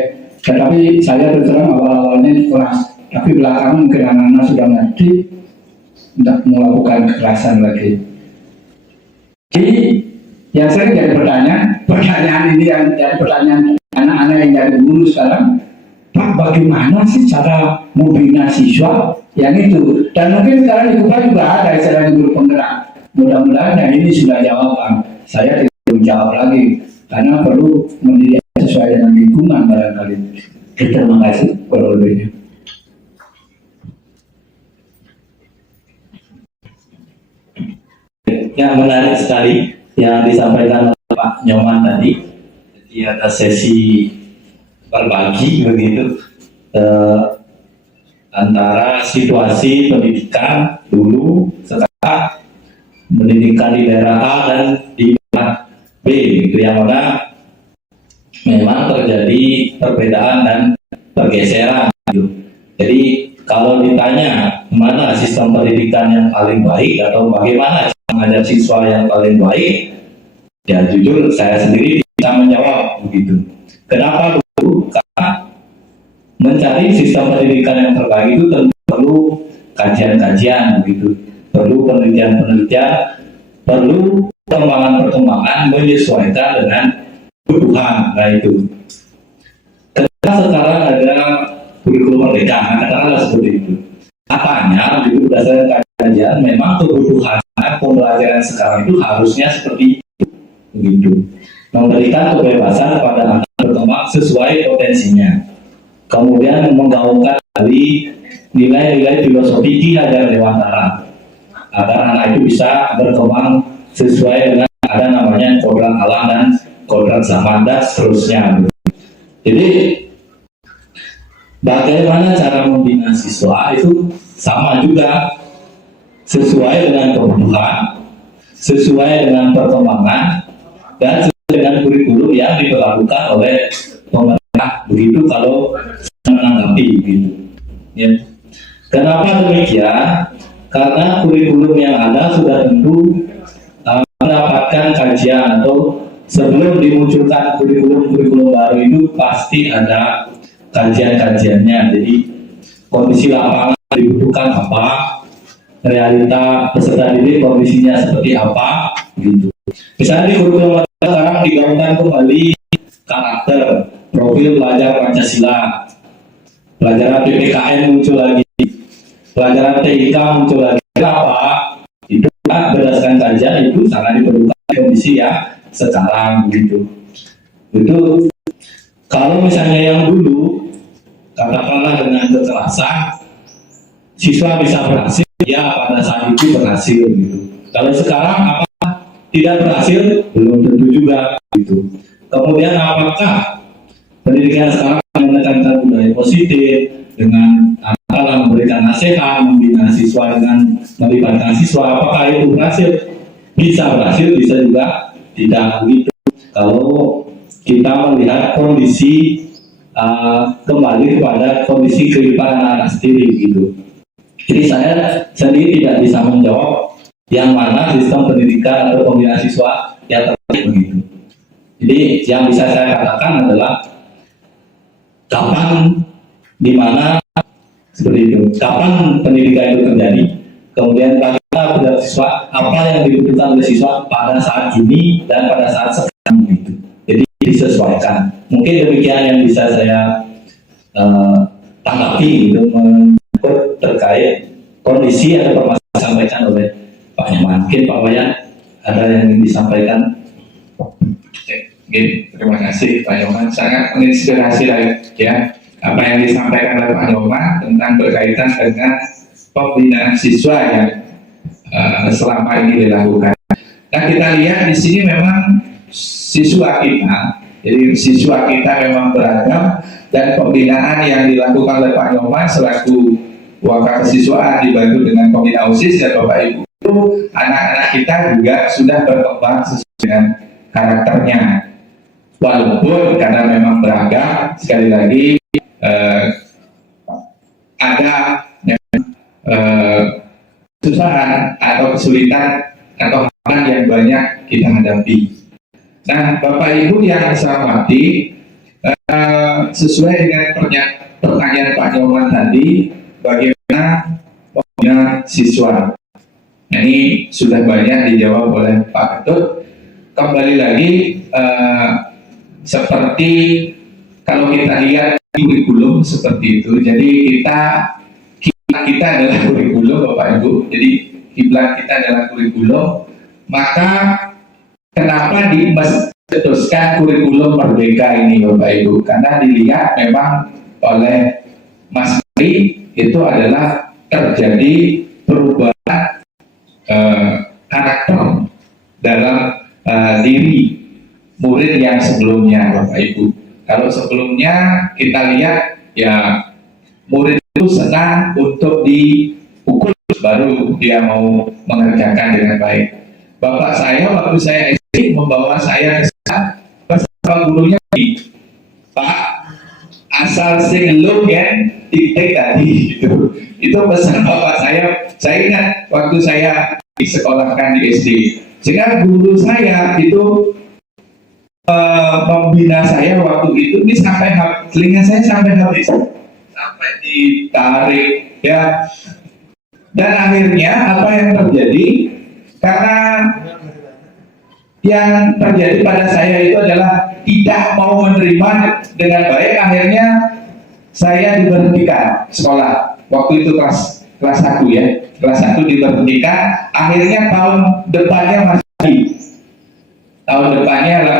Tetapi saya terus terang awal-awalnya keras. Tapi belakangan mungkin anak-anak sudah ngerti, tidak melakukan kekerasan lagi. Jadi yang sering jadi pertanyaan ini yang jadi pertanyaan anak-anak yang jadi guru sekarang, Pak, bagaimana sih cara membina siswa yang itu? Dan mungkin sekarang di Kupa juga ada istilah guru penggerak. Mudah-mudahan yang ini sudah jawaban. Saya tidak menjawab lagi karena perlu mendidik sesuai dengan lingkungan barangkali. Terima kasih lebihnya. Yang menarik sekali yang disampaikan oleh Pak Nyoman tadi. Jadi ada sesi berbagi begitu antara situasi pendidikan dulu, sekarang pendidikan di daerah A dan di daerah B, gitu, yang mana memang terjadi perbedaan dan pergeseran. Gitu. Jadi kalau ditanya mana sistem pendidikan yang paling baik atau bagaimana cara mengajar siswa yang paling baik, ya jujur saya sendiri bisa menjawab begitu. Kenapa dulu? Karena mencari sistem pendidikan yang terbaik itu tentu perlu kajian-kajian begitu, perlu penelitian-penelitian, perlu perkembangan-perkembangan menyesuaikan dengan kebutuhan. Nah itu. Kenapa sekarang ada kurikulum merdeka? Katakanlah seperti itu. Katanya, berdasarkan kajian, memang kebutuhan pembelajaran sekarang itu harusnya seperti itu, begitu. Memberikan kebebasan kepada anak berkembang sesuai potensinya. Kemudian menggaungkan dari nilai-nilai filosofi Ki Hajar Dewantara agar anak itu bisa berkembang sesuai dengan ada namanya kodrat alam dan kodrat zaman dan seterusnya. Jadi bagaimana cara membina siswa itu sama juga, sesuai dengan kebutuhan, sesuai dengan perkembangan, dan sesuai dengan kurikulum yang diberlakukan oleh pemerintah. Begitu kalau menanggapi begitu. Ya. Kenapa demikian? Karena kurikulum yang ada sudah tentu mendapatkan kajian, atau sebelum dimunculkan kurikulum baru itu pasti ada kajian-kajiannya. Jadi kondisi lapangan dibutuhkan apa, realita peserta didik kondisinya seperti apa, gitu. Misalnya di kurikulum sekarang digaungkan kembali karakter, profil pelajar Pancasila, pelajaran PPKN muncul lagi, pelajaran TIK muncul lagi. Kenapa? Itu berdasarkan kajian itu sangat diperlukan kondisi yang sekarang, gitu. Itu kalau misalnya yang dulu katakanlah dengan kekerasan siswa bisa berhasil, ya pada saat itu berhasil, gitu. Kalau sekarang apa tidak berhasil, belum tentu juga, gitu. Kemudian apakah pendidikan sekarang menekankan budaya positif dengan memberikan nasihat, membina siswa dengan melibatkan siswa, apakah itu berhasil? Bisa berhasil, bisa juga tidak begitu. Kalau kita melihat kondisi kembali kepada kondisi kehidupan anak-anak sendiri, gitu. Jadi saya sendiri tidak bisa menjawab yang mana sistem pendidikan atau pembinaan siswa yang terbaik, begitu. Jadi yang bisa saya katakan adalah kapan, di mana, seperti itu. Kapan pendidikan itu terjadi, kemudian bagaimana pada siswa, apa yang dibutuhkan oleh siswa pada saat ini dan pada saat sekarang, gitu. Jadi disesuaikan. Mungkin demikian yang bisa saya tanggapi, gitu, terkait kondisi atau permasalahan disampaikan oleh Pak Nyoman. Mungkin Pak Wayan ada yang ingin disampaikan. Oke, terima kasih Pak Nyoman, sangat menginspirasi ya apa yang disampaikan oleh Pak Nyoman tentang berkaitan dengan pembinaan siswa yang selama ini dilakukan. Nah kita lihat di sini memang siswa kita Jadi siswa kita memang beragam, dan pembinaan yang dilakukan oleh Pak Nyoman selaku Wakasiswaan dibantu dengan pembina OSIS dan Bapak Ibu, itu anak-anak kita juga sudah berkembang sesuai dengan karakternya. Walaupun karena memang beragam, sekali lagi ada kesusahan atau kesulitan atau hal yang banyak kita hadapi. Nah, Bapak Ibu yang saya hormati, sesuai dengan pertanyaan Pak Nyoman tadi, bagaimana pembinaan siswa? Nah, ini sudah banyak dijawab oleh Pak Ketut. Kembali lagi, seperti kalau kita lihat kurikulum seperti itu, jadi kita adalah kurikulum, Bapak Ibu. Jadi kiblat kita adalah kurikulum. Maka kenapa dicetuskan kurikulum merdeka ini, Bapak Ibu? Karena dilihat memang oleh Mas Menteri itu adalah terjadi perubahan karakter dalam diri murid yang sebelumnya, Bapak Ibu. Kalau sebelumnya kita lihat ya murid itu senang untuk dipukul baru dia mau mengerjakan dengan baik. Bapak saya waktu saya SD membawa saya ke sana, bersama gurunya, Pak, asal sing lu kan diktek tadi gitu. Itu pesan bapak saya ingat waktu saya disekolahkan di SD. Sehingga guru saya itu membina saya waktu itu, ini sampai telinga saya sampai habis, sampai ditarik ya. Dan akhirnya apa yang terjadi? Karena yang terjadi pada saya itu adalah tidak mau menerima dengan baik, akhirnya saya diberhentikan sekolah. Waktu itu kelas 1 ya, kelas 1 diberhentikan. Akhirnya tahun depannya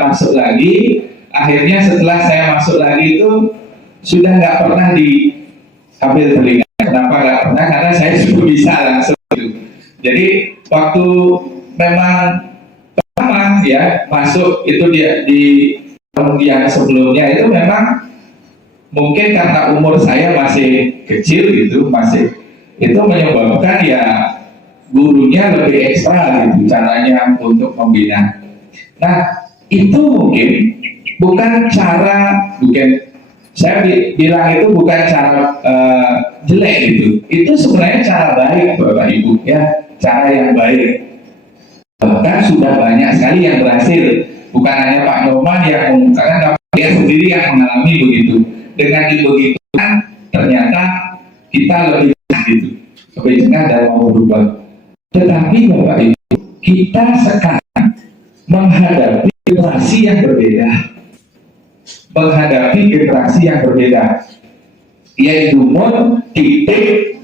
masuk lagi. Akhirnya setelah saya masuk lagi itu sudah nggak pernah diambil telinga. Kenapa nggak pernah? Karena saya sudah bisa langsung. Jadi waktu memang pertama ya masuk itu di tahun yang sebelumnya itu memang mungkin karena umur saya masih kecil gitu, itu menyebabkan ya gurunya lebih ekstra gitu caranya untuk membina. Nah itu mungkin saya bilang itu bukan cara jelek gitu. Itu sebenarnya cara baik, Bapak Ibu ya, cara yang baik. Bahkan sudah banyak sekali yang berhasil. Bukan hanya Pak Nyoman yang mengungkapkan, dia sendiri yang mengalami begitu. Dengan dibegitukan ternyata kita lebih gitu, lebih cengah dan mau berubah. Tetapi Bapak Ibu, kita sekarang menghadapi generasi yang berbeda. Yaitu umur titik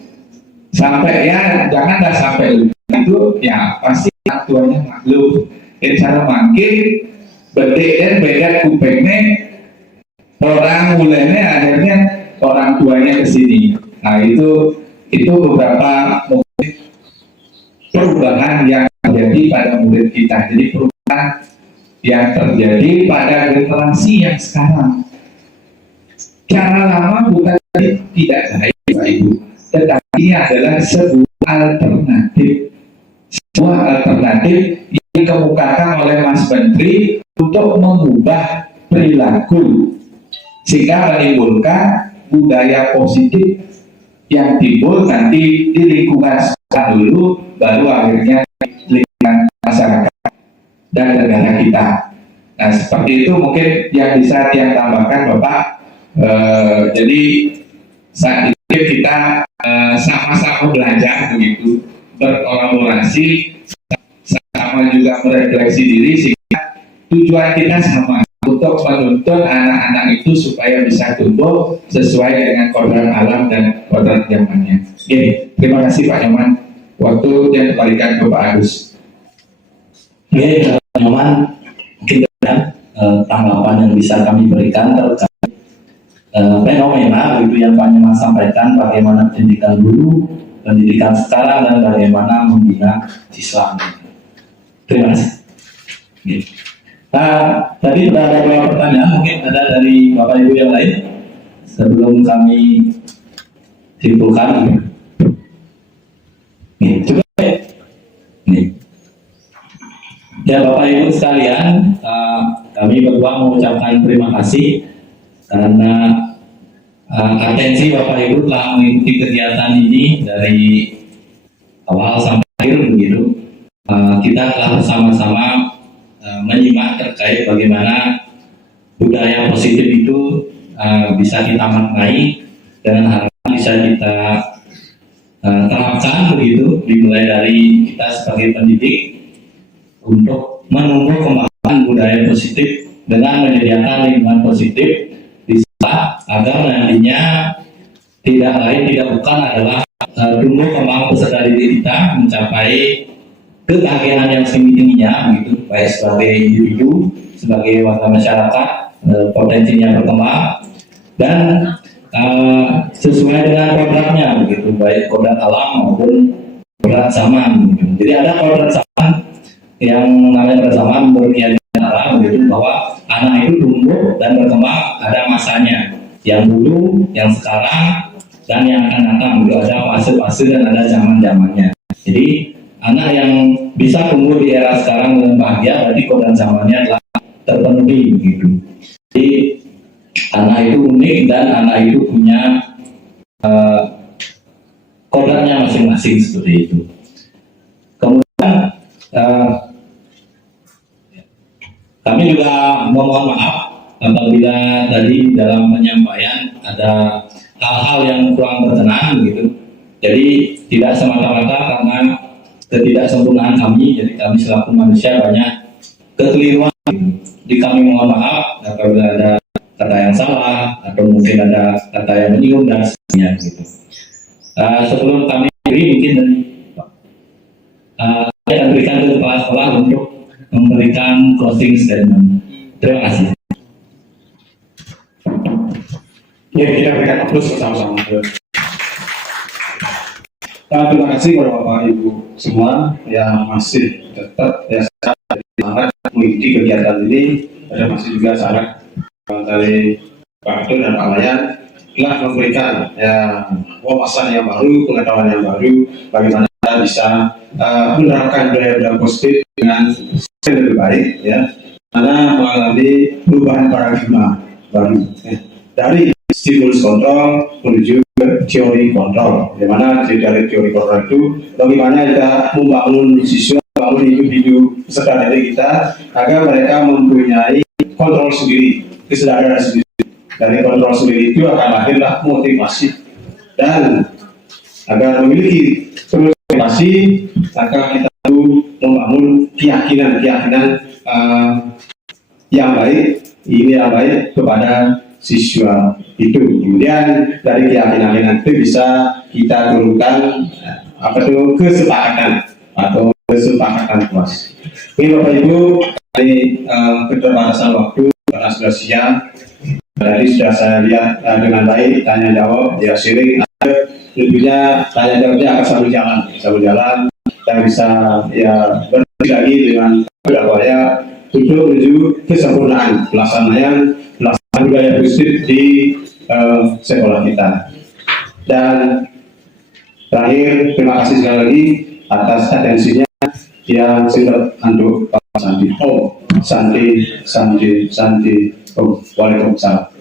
sampai ya janganlah sampai lupa itu ya pasti tuanya maklum. Cara makin bedek dan beda kupengnya orang mulainya akhirnya orang tuanya ke sini. Nah itu beberapa mungkin perubahan yang terjadi pada murid kita. Jadi perubahan yang terjadi pada generasi yang sekarang. Cara lama bukan tidak baik, Pak Ibu, tetapi ini adalah sebuah alternatif yang dikemukakan oleh Mas Menteri untuk mengubah perilaku sehingga menimbulkan budaya positif yang timbul nanti di lingkungan sekolah dulu, baru akhirnya lingkungan masyarakat dan negara kita. Nah seperti itu mungkin yang bisa yang tambahkan Bapak. Jadi saat ini kita sama-sama belajar begitu, berkolaborasi, sama juga merefleksi diri sehingga tujuan kita sama untuk menuntun anak-anak itu supaya bisa tumbuh sesuai dengan kodrat alam dan kodrat zamannya. Oke, terima kasih Pak Nyoman. Waktu yang kembalikan ke Pak Agus. Oke, Pak Nyoman, mungkin tanggapan yang bisa kami berikan terkait fenomena itu yang Pak Nyoman sampaikan, bagaimana pendidikan dulu, pendidikan sekarang, dan bagaimana membina siswa. Terima kasih. Tadi sudah ada beberapa pertanyaan, mungkin ada dari Bapak Ibu yang lain sebelum kami simpulkan. Nih, coba nih. Ya Bapak Ibu sekalian, kami berdua mengucapkan terima kasih karena atensi Bapak Ibu telah mengikuti kegiatan ini dari awal sampai akhir begitu. Kita telah bersama-sama menyimak terkait bagaimana budaya positif itu bisa kita maknai dengan harapan bisa kita terapkan begitu, dimulai dari kita sebagai pendidik untuk menumbuh kembangkan budaya positif dengan menyediakan lingkungan positif di sekolah agar nantinya tidak lain tidak bukan adalah tumbuh kembang peserta didik kita mencapai kebahagiaan yang tinggi-tingginya gitu, baik sebagai individu, sebagai warga masyarakat, potensinya berkembang dan sesuai dengan kodratnya begitu, baik kodrat alam maupun kodrat zaman gitu. Jadi ada kodrat zaman yang namanya kodrat zaman berkian-kian begitu, bahwa anak itu tumbuh dan berkembang ada masanya, yang dulu, yang sekarang, dan yang akan datang gitu. Ada fase-fase dan ada zaman-zamannya. Jadi anak yang bisa tumbuh di era sekarang dengan bahagia berarti kodrat zamannya telah terpenuhi gitu. Jadi anak itu unik dan anak itu punya kodratnya masing-masing seperti itu. Kemudian kami juga memohon maaf apabila tadi dalam penyampaian ada hal-hal yang kurang berkenan gitu. Jadi tidak semata-mata karena ketidaksempurnaan kami, jadi kami selaku manusia banyak kekeliruan. Jadi kami mohon maaf apabila ada kata yang salah atau mungkin ada kata yang menyinggung dan sebagainya gitu. Sebelum kami beri mungkin saya berikan ke kepala sekolah untuk memberikan closing statement. Terima kasih. Ya, kita berikan aplaus bersama-sama. Terima kasih kepada Bapak Ibu semua yang masih tetap semangat mengikuti kegiatan ini. Ada masih juga saran dari Pak Abdul dan Pak Layan telah memberikan wawasan yang baru, pengetahuan yang baru, bagaimana kita bisa menerapkan budaya positif dengan yang lebih baik, ya, karena mengalami perubahan paradigma baru dari stimulus kontrol menuju teori kontrol, di mana dari teori kontrol itu bagaimana kita membangun siswa, membangun individu peserta didik kita agar mereka mempunyai kontrol sendiri, kesadaran sendiri. Dari kontrol sendiri itu akan lahirlah motivasi, dan agar memiliki motivasi maka kita perlu membangun keyakinan yang baik, ini yang baik kepada siswa itu. Kemudian dari keyakinan itu bisa kita turunkan kesepakatan atau kesepakatan puas. Ini Bapak Ibu, dari keterbatasan waktu karena sudah siang, tadi sudah saya lihat dengan baik tanya jawab, ya sharing, tentunya tanya jawabnya akan sambil jalan, kita bisa ya berdiskusi lagi dengan budaya untuk menuju kesempurnaan pelaksanaan budaya positif di sekolah kita. Dan terakhir, terima kasih sekali lagi atas atensinya yang singkat untuk Pak Sandi. Sandi. Waalaikumsalam.